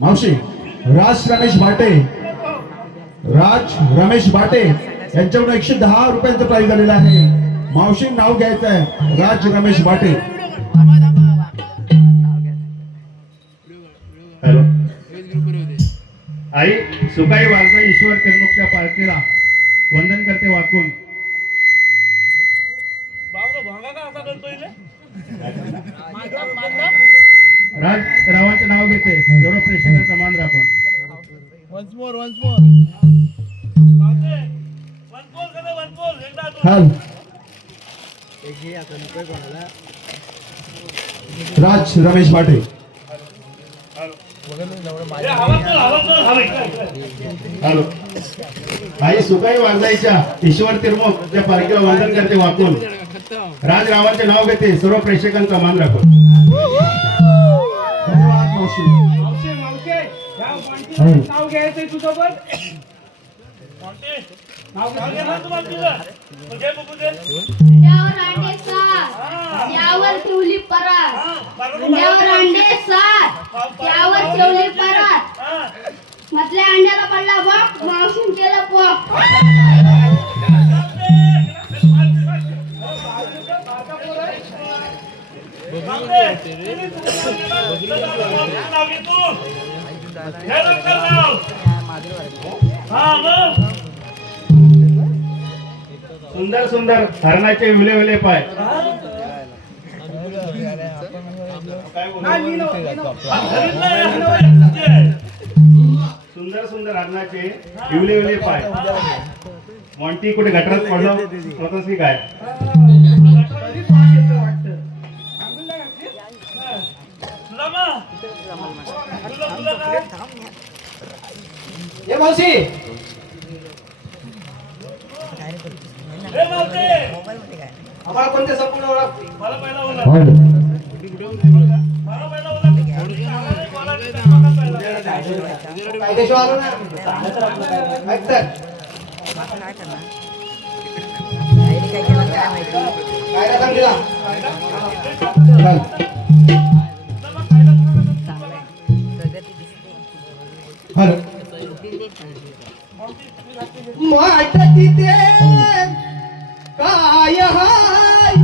मावशी राज रमेश भाटे यांच्याकडून 110 रुपयांचं प्राइस झालेलं आहे. मावशी नाव घ्यायचं आहे राज रमेश भाटे. हॅलो आई सुकाई वाघा ईश्वर तिरमुखच्या पालखीला वंदन करते वाकून. राज रावांचे नाव घेते सर्व प्रेक्षकांचा मान राखून. वन्स मोर हॅल राज रमेश भाटे. हॅलो आई सुकाई वाघाईच्या ईश्वर तिरमुखच्या पालखीला वंदन करते वाकून. राज रावांचे नाव घेते सर्व प्रेक्षकांचा मान राखून. धन्यवाद मावशी. मावशे मावशे ह्या माणसाचं नाव घ्यायचंय तुझं पण नाव अंड्यावर अंडे सात त्यावर ठेवली परात. अंड्यावर अंडे सात त्यावर ठेवली परात. म्हटल्या अंड्याला पडला बाप मावशीन केलं पॉप. सुंदर सुंदर हरणाचे विले पाय. सुंदर सुंदर हरणाचे विले पाय. मॉन्टी कुठे गटरात पडलं होतंस की काय? ए मावशी आम्हाला कोणते संपूर्ण ओळख कायदेशीर आलो ना ऐक तर. कायदा सांगितला हॅलो माट तिथे काय हाय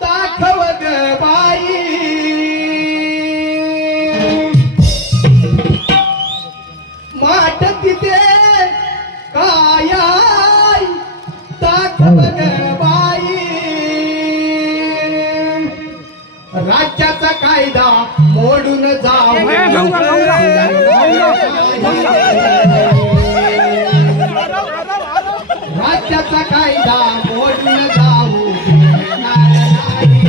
दाखव ग बाई. माट तिथे काय हाय दाखव ग बाई. राज्याचा कायदा मोडून जाऊ. राज्याचा कायदा मोडून जाऊ देणार नाही.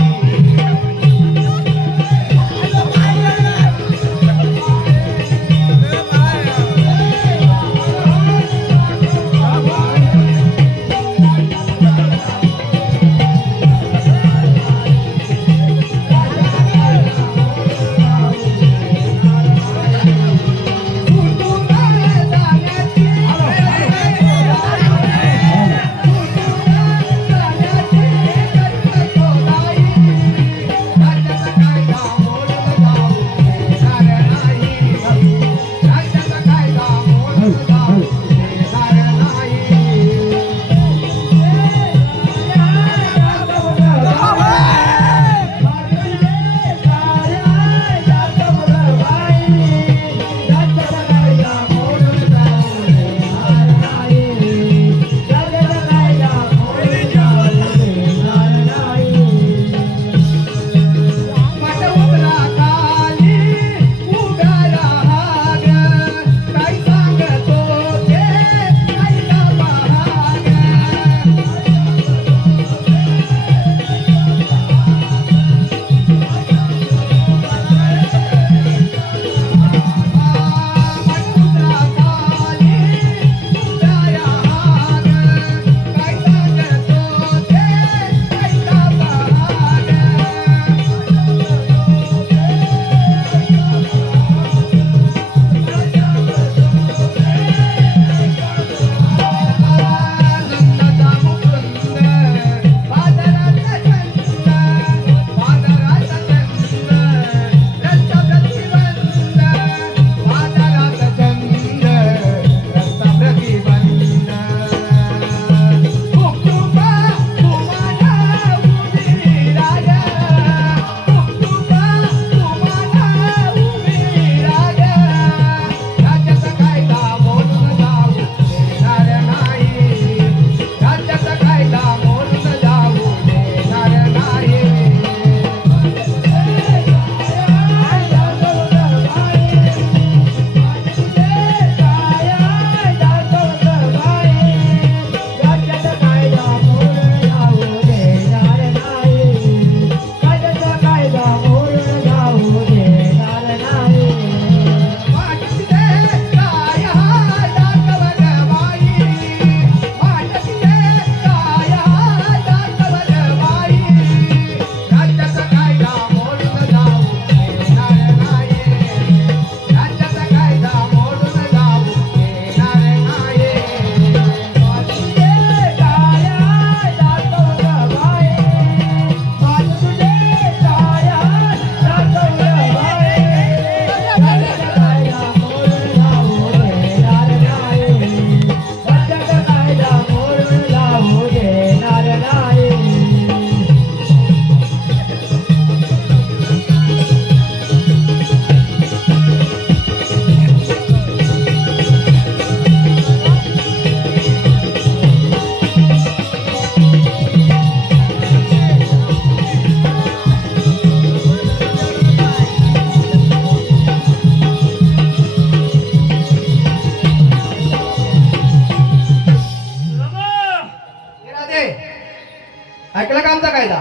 रामचा कायदा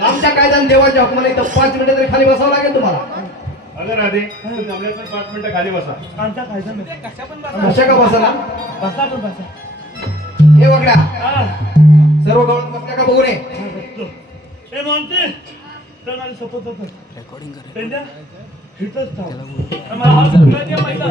रामच्या कायद्याने देवाच्या हुकमाने इथं 5 मिनिटं तरी खाली बसावं लागेल तुम्हाला. अगं राधे तुम्ही जमल्या तर 5 मिनिटं खाली बसा. आमच्या खायचं नाही. कशा का बसा बसा पण बसा. हे वगळ्या हा. सर्व गवळण बसल्या का बघू रे. हे म्हणते तर माझं सपोर्ट होतं. रेकॉर्डिंग कर. त्यांच्या हिथंच थांब. आम्हाला हा सगळं द्या पहिला.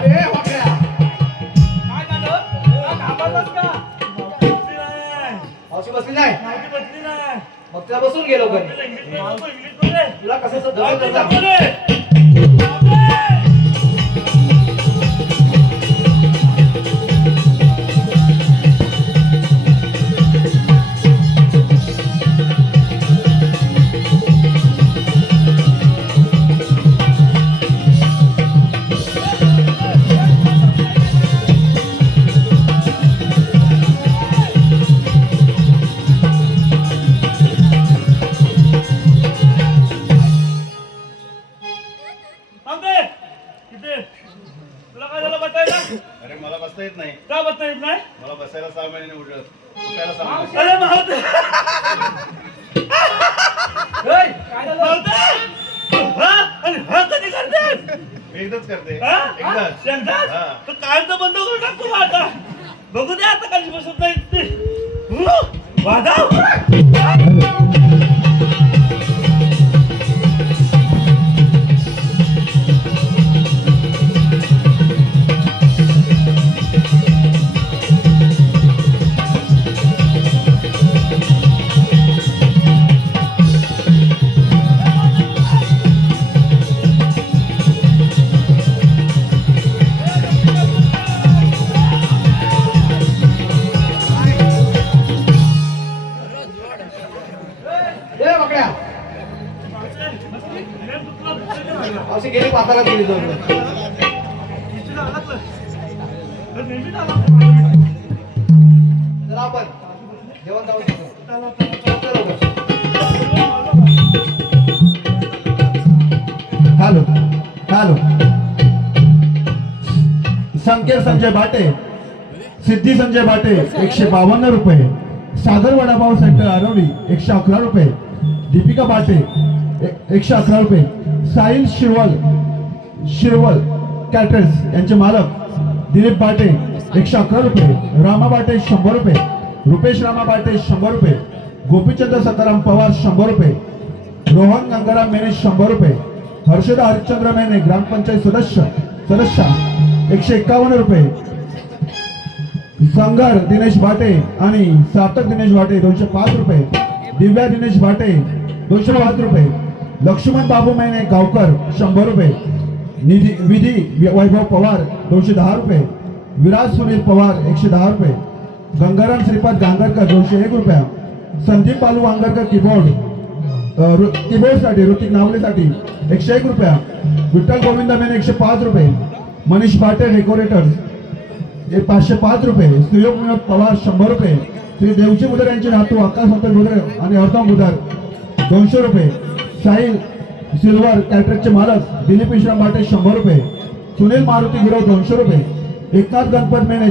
अरे वगळ्या काय झालं? हा, घाबरलास का? मावशी बसली नाही मावशी बसली नाही. मग तिला बसून गेलो घरी. इंग्लिशमध्ये. तुला कसं जवळ मावशी जायचं? दाखवले. थांबे. इथे. तुला काय झालं बसायला? अरे मला बसता येत नाही. का बसता येत नाही? मला बसायला 6 महिने उठत. उठायला 6 महिने. अरे मावते. काय झालं? मावते. हा? आणि हा कधी करते? मी एकदाच करते. हा? एकदाच. एकदाच? हा. तर कायचं बंद करून टाक तू आता. बघू दे आता कधी बसत नाही ते. वाजव. हे वगळ्या मावशी गेली पाताला गेली जाऊन. चला आपण जेवण जाऊ हॅलो हॅलो संकेत संजय बाटे सिद्धी संजय बाटे 152 रुपये. सागर वडापाव सेंटर आरवली 111 रुपये. दीपिका बाटे 111 रुपये. साहिल शिरवल कॅटरर्स यांचे मालक दिलीप बाटे 111 रुपये. रामा बाटे 100 रुपये. रुपेश रामा बाटे 100 रुपये. गोपीचंद्र सकाराम पवार 100 रुपये. रोहन गंगाराम मेने 100 रुपये. हर्षदा हरिश्चंद्र मेने ग्रामपंचायत सदस्य 151 रुपये. संगर दिनेश भाटे आणि सार्थक दिनेश भाटे 205 रुपये. दिव्या दिनेश भाटे 205 रुपये. लक्ष्मण बाबू मैने गावकर 100 रुपये. विधी वैभव पवार 210 रुपये. विराज सुनील पवार 110 रुपये. गंगाराम श्रीपाद गांगरकर 201 रुपया. संदीप बालू वांगरकर कीबोर्डसाठी ऋतिक नावलेसाठी 101 रुपया. विठ्ठल गोविंद मेने 105 रुपये. मनीष भाटे डेकोरेटर्स 505 रुपये. सुयोग विनोद पवार 100 रुपये. श्री देवजी बुधर यांचे नातू आकाश होतर बुधर आणि अर्धम बुधर 200 रुपये. साहिल सिल्वर कॅटरचे मालक दिलीप विश्राम भाटे 100 रुपये. सुनील मारुती गुरव 200 रुपये. एकनाथ गणपत मेने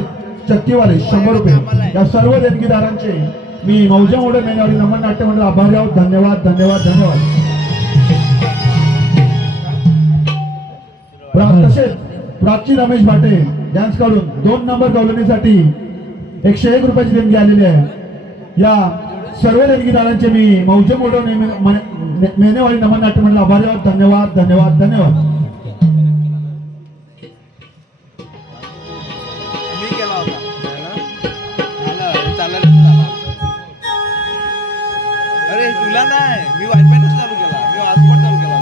चक्कीवाले 100 रुपये. या सर्व देणगीदारांचे मी मौजा मोडे मेनेवाडी नमन नाट्य मंडळ आभारी आहोत. धन्यवाद धन्यवाद धन्यवाद. तसेच प्राची रमेश भाटे यांच्याकडून 2 नंबर कॉलनीसाठी 101 रुपयाची देणगी आलेली आहे. या सर्व देणगीदारांचे मी मौजे मोडो मेनेवाडी नमन नाट्य मंडळ आभारी आहोत. धन्यवाद धन्यवाद धन्यवाद. मी केला होता अरे तुला नाही मी वायफाय चालू केला मी हॉटस्पॉट चालू केला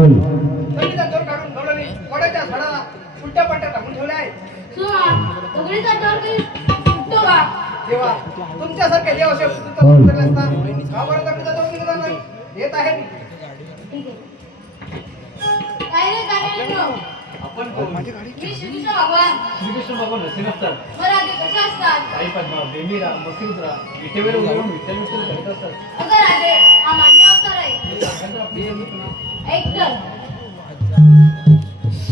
थंडीचा जोर काढून गवळणी वडाच्या झाडाला उलट्या पट्ट्या टाकून ठेवल्या आहेत. सुहा दगडीचा डोर कधी सुटतो का देवा तुमच्यासारखे देव असे पुस्तक उतरले असता का बरं दगडीचा जोर निघणार नाही? येत आहे मी. ठीक आहे काय रे काय आपण कोण? मी श्रीकृष्ण भगवान श्रीकृष्ण भगवान असे नसतात. मराठी कसे असतात काही पद्मा बेमीरा मसिंद्रा विटेवर उभे विठ्ठल विठ्ठल करत असतात. अगं राजे हा मान्य अवतार आहे त्यानंतर आपली एवढी पुन्हा ऐक तर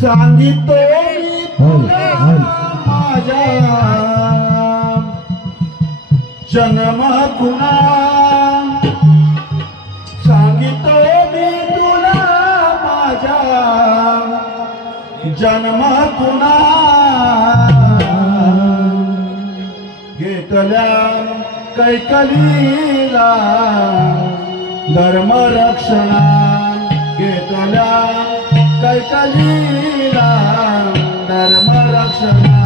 सांगितो मी तुला माझ्या जन्म कुणा सांगितो मी तुला माझ्या जन्म कुणा घेतल्या कैकलीला धर्म रक्षणा घेतल्या कैकलीला धर्म रक्षणा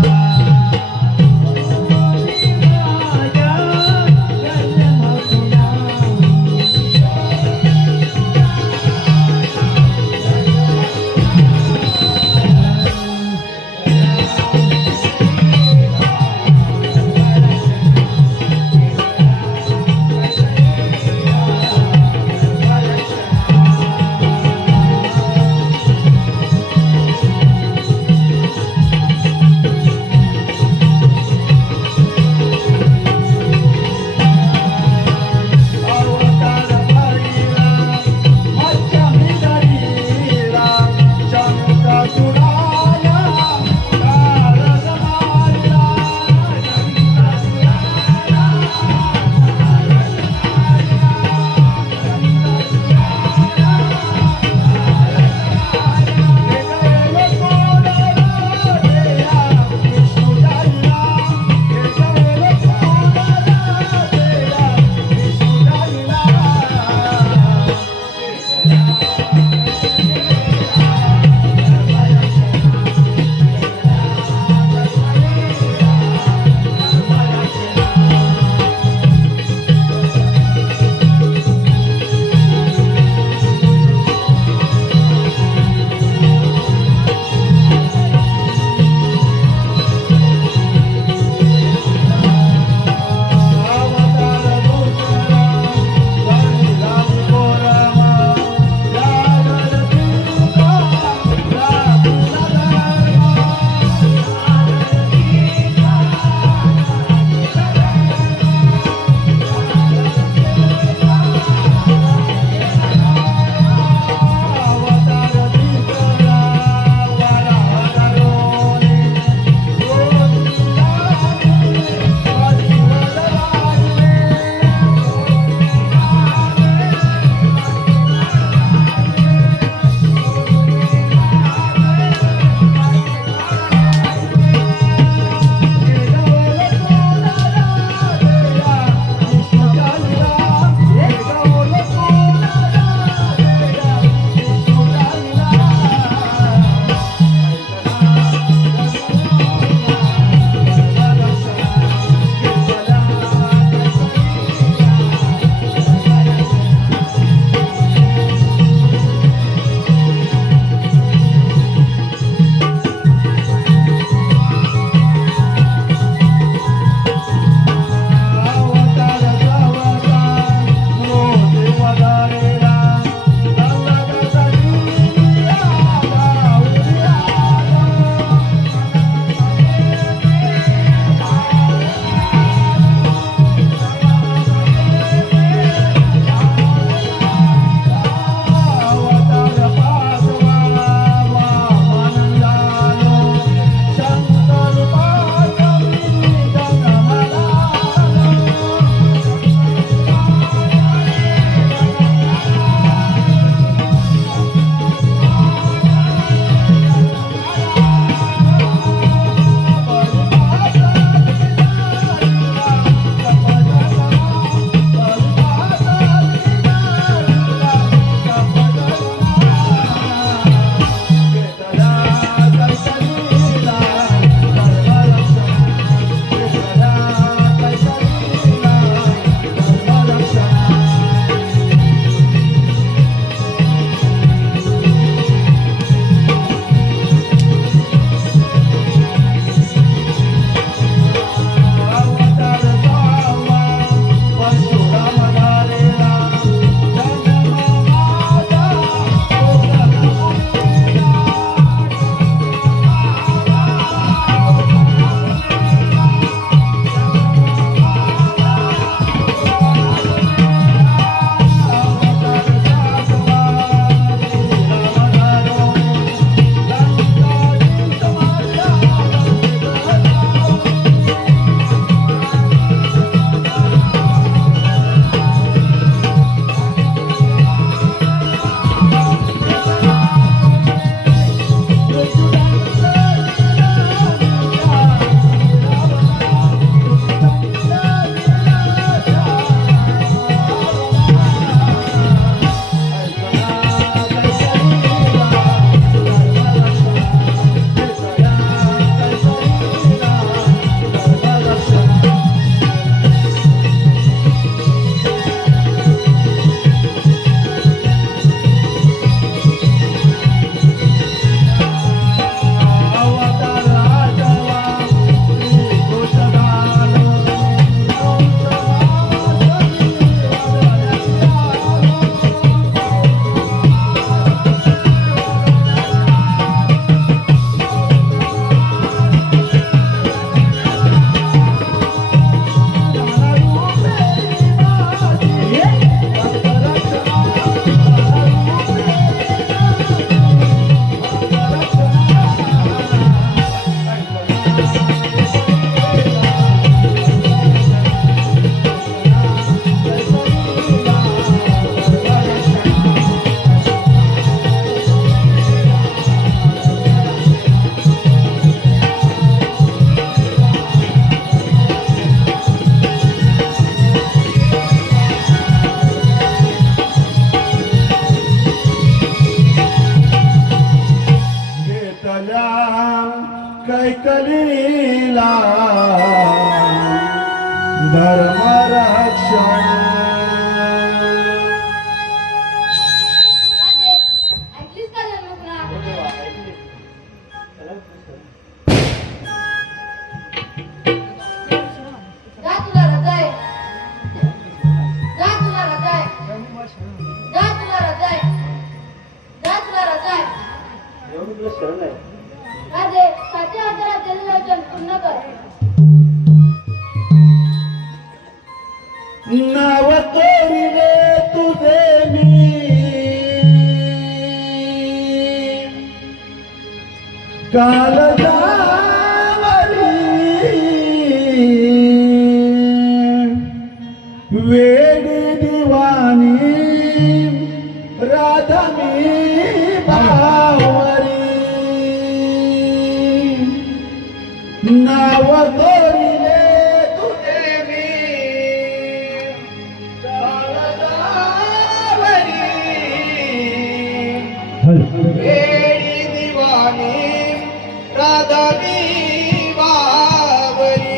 नाव कोरिले तुझे मी काल वेडी दिवानी राधा मी बावरी नाव कोरिले तुझे मी वेडी दिवानी राधा मी बावरी.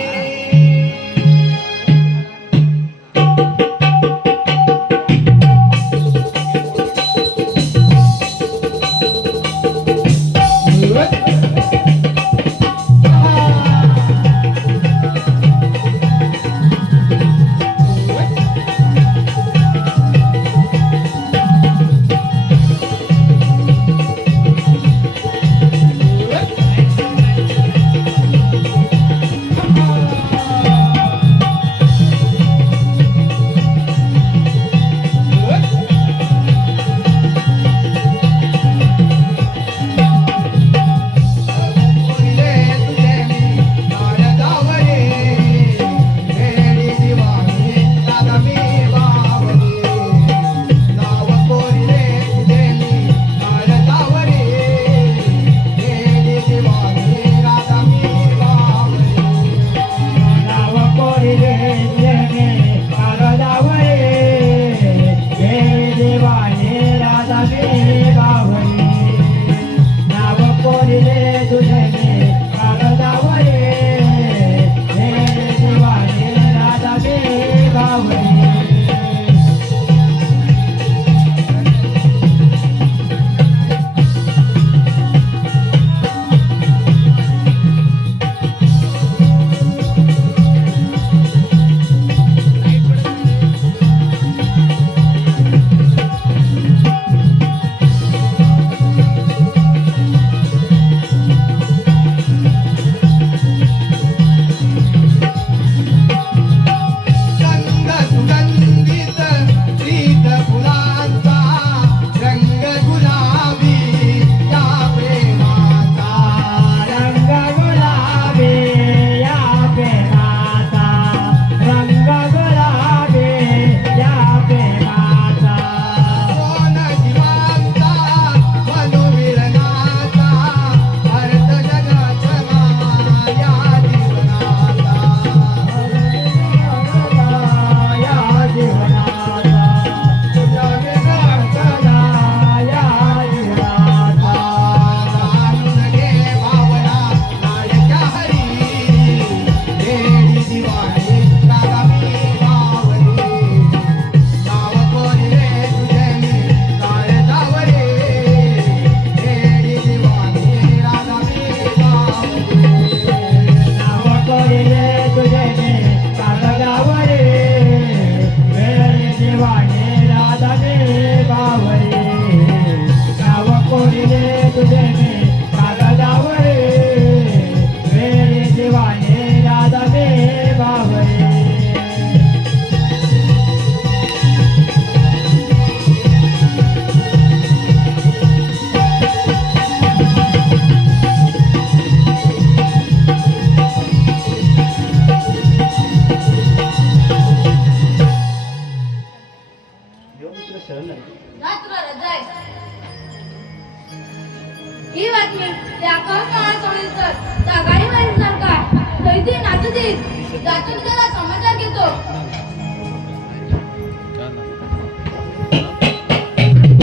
ही बातमी त्या काळात सोडली तर त्या गाडी मारून सरकार थैती नाचतील त्यातून त्याला समाचार घेतो.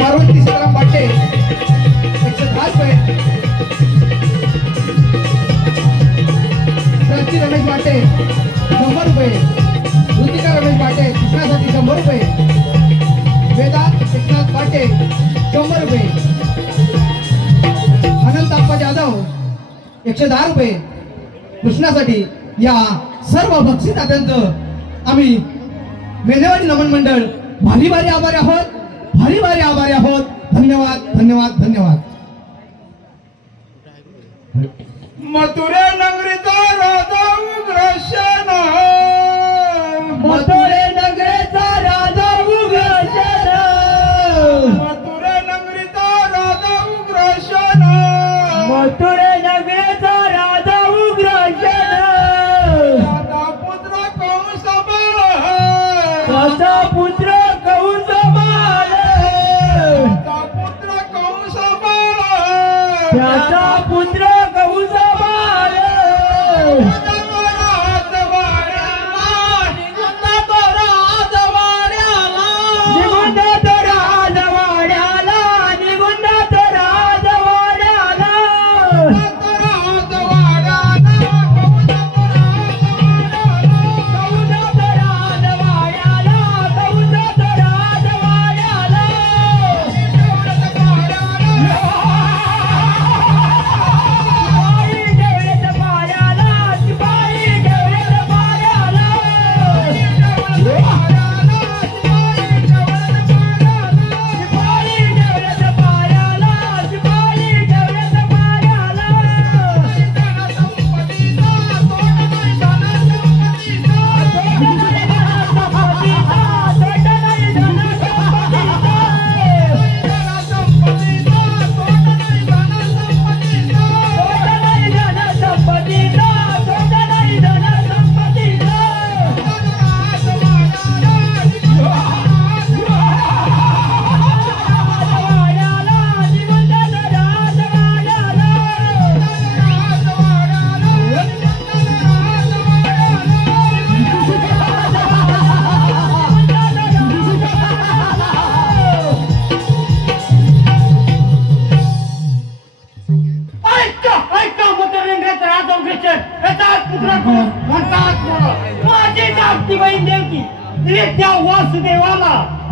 पार्वती सीताराम पाटे 110 रुपये. क्रांती रमेश पाटे 100 रुपये. ऋतिका रमेश पाटे कृष्णासाठी 100 रुपये. वेदांत एकनाथ पाटे 100 रुपये. अनंत अप्पा जाधव 110 रुपये. कृष्णासाठी या सर्व बक्षीसदात्यांचं आम्ही वेलेवाडी नमन मंडळ भारी भारी आभारी आहोत. भारी भारी आभारी आहोत. धन्यवाद धन्यवाद धन्यवाद. मथुरे नगरीचा राजा उग्रसेन मथुरे नगरेचा पुत्र कंस बाळ त्याचा पुत्र कंस बाळ निघून जातो राजवाड्याला निघून जातो राजवाड्याला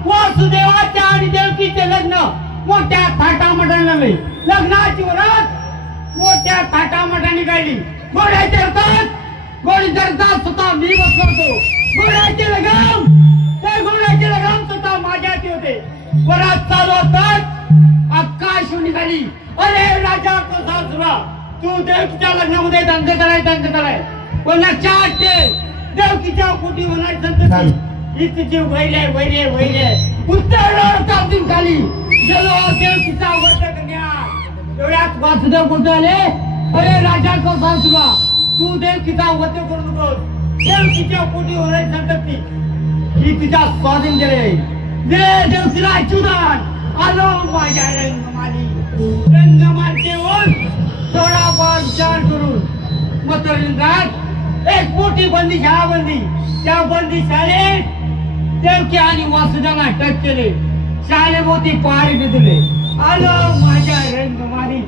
वासुदेवाच्या आणि देवकीचे लग्न मोठ्या थाटामाटाने लागले. लग्नाची वरात मोठ्या थाटामाटाने काढली. घोड्याचे रथात घोडीच्या रथात स्वतः मी बसवतो. घोड्याचे लगाम त्या घोड्याचे लगाम स्वतः माझ्या हाती होते. वरात चालू होतात आकाश निघाली. अरे राजा कसा सुरा तू देवकीच्या लग्नामध्ये दंग कराय पण लक्षात ठेव देवकीच्या पोटी होणार संतती ही तुझी वैरे उत्तर कापून खाली गेलो देवकीचा वध कन्या. एवढ्यात वासुदेव बोलतो आले अरे राजा कसा सुरा तू देवकीचा वध करू नकोस. देवकीच्या पोटी होणार संतती ही तुझ्या स्वाधीन गेले. देवकीला अच्युतान आलो माझ्या रंगमाल देऊन थोडाफार विचार करून मतदारात एक मोठी बंदीशाळा बनली. त्या बंदीशाळेत देवकी आणि वासुदेवाला अटक केले. शाळेभोवती पहारे बेधले. आलो माझ्या रंगमाली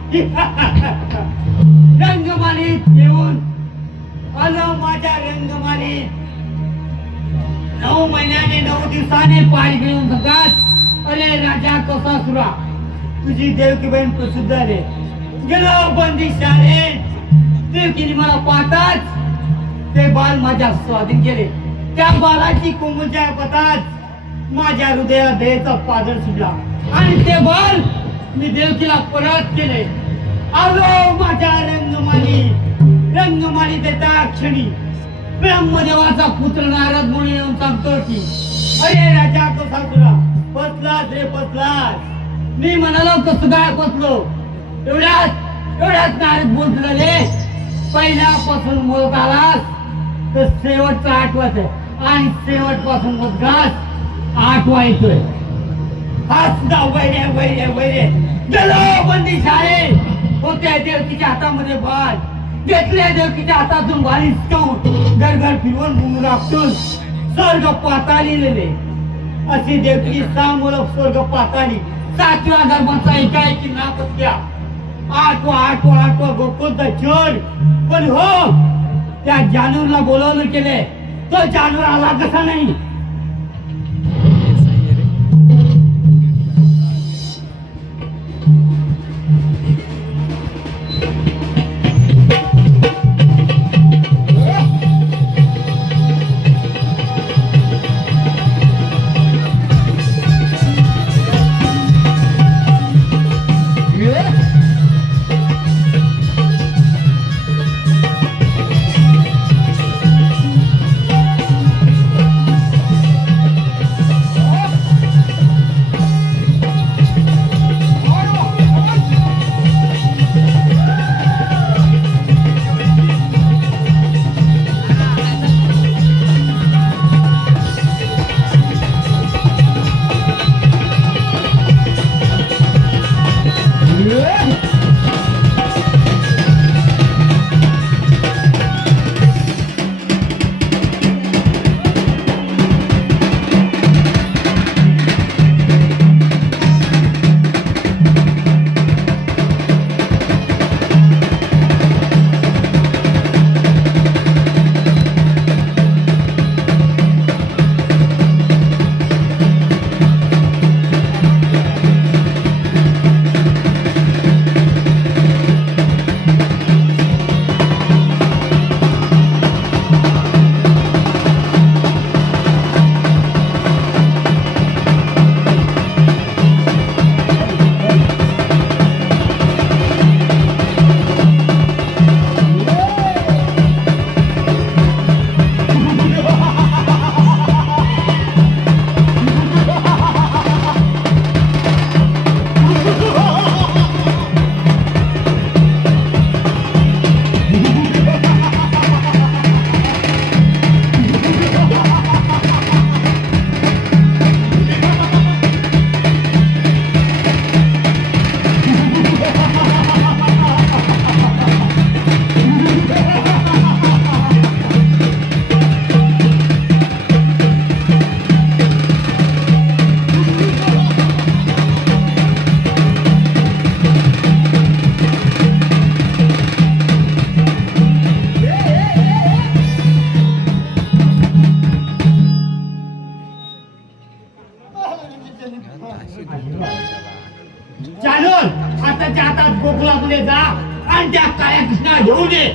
रंगमालीत येऊन आलो माझ्या रंगमालीत. 9 महिन्याने 9 दिवसाने पहारे घेऊन सांगतात अरे राजा कसा सुरा तुझी देवकी बहीण प्रसिद्ध आहे. गेलो बंदीशाळेत देवकीने मला पाहताच ते बाल माझ्या स्वाधीन केले. त्या बालाची कोमलच्या पतात माझ्या हृदयात दयेचा पादर सुटला आणि ते बाल मी देवकीला परत केले. आलो माझ्या रंगमाली देता क्षणी ब्रह्मदेवाचा पुत्र नारद मुनी येऊन सांगतो की अरे राजा कसा तुला पसलास रे पसलास. मी म्हणालो कसं काय पसलो. एवढ्यात नारद बोलत झाले पहिल्यापासून बोलत आलास तर शेवटचा आठवाच आहे आणि शेवटपासून बोलत आठवा येतोय. हा सुद्धा वैरे गेलो बंदी शाळेत होत्या देवकीच्या हातामध्ये बाल घेतल्या देवकीच्या हातातून बाल हिसकावून घर फिरवून घुमून आपटून स्वर्ग पाताळी लिहिले. अशी देवकी सामूलक स्वर्ग पाताळी 7व्या धर्माचा एकाएकी नापत्या 8वा गोकुळचा चोर. पण हो त्या जानूरला बोलवलं केले तो जानूर आला कसा नाही. चालून आताच्या हातात गोकुळामध्ये जा आणि त्या काळ्या कृष्णा घेऊन ये.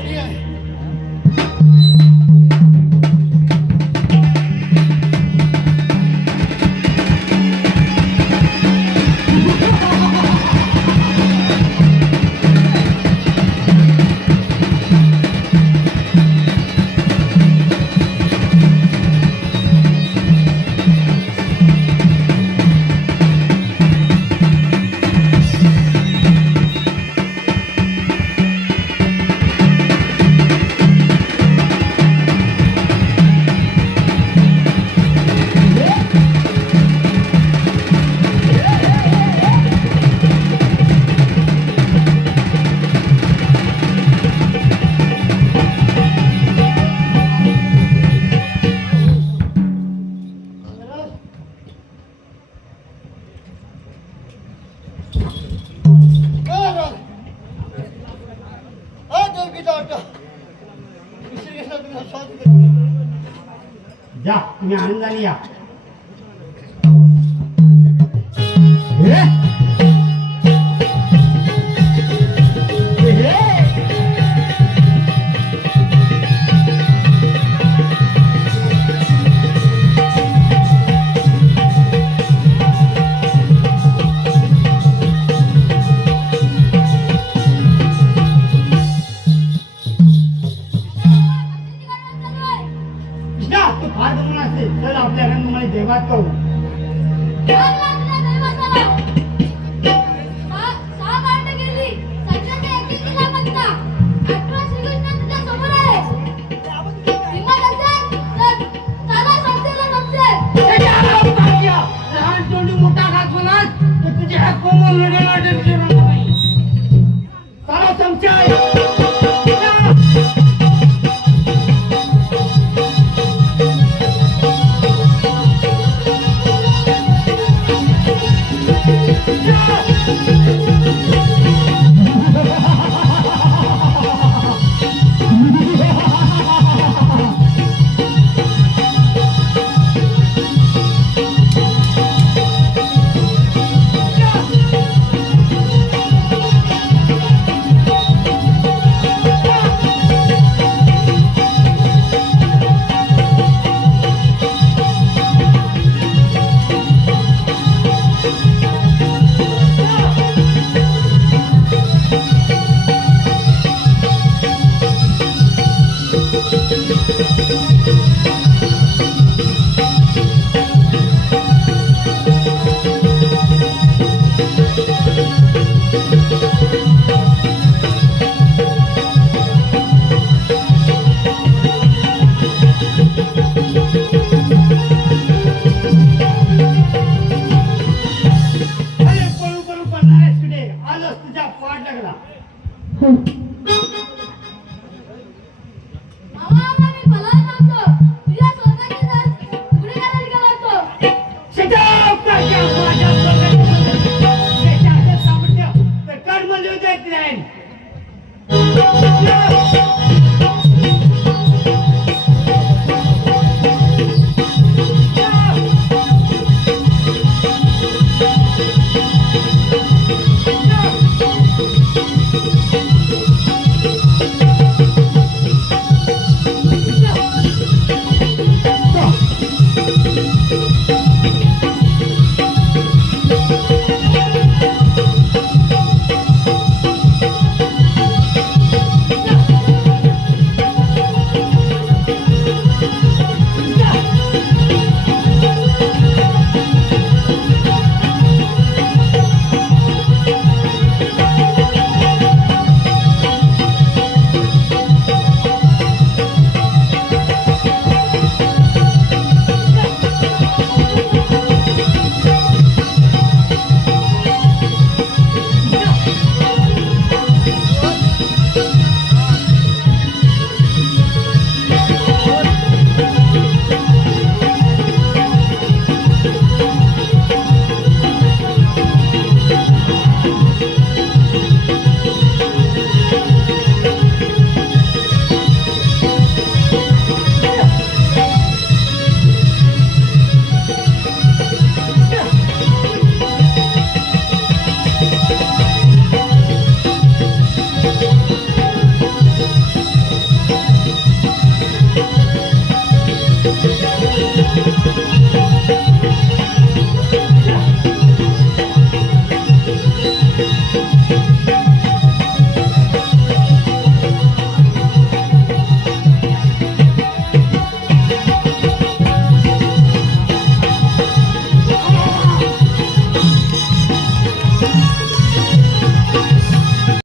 जा तुम्ही आनंदाने या. तू फार जमून असते चल आपल्या घरात तुम्हाला देवात करू. लहान तोंडी मोठा घात बोलास तर तुझ्या कोमल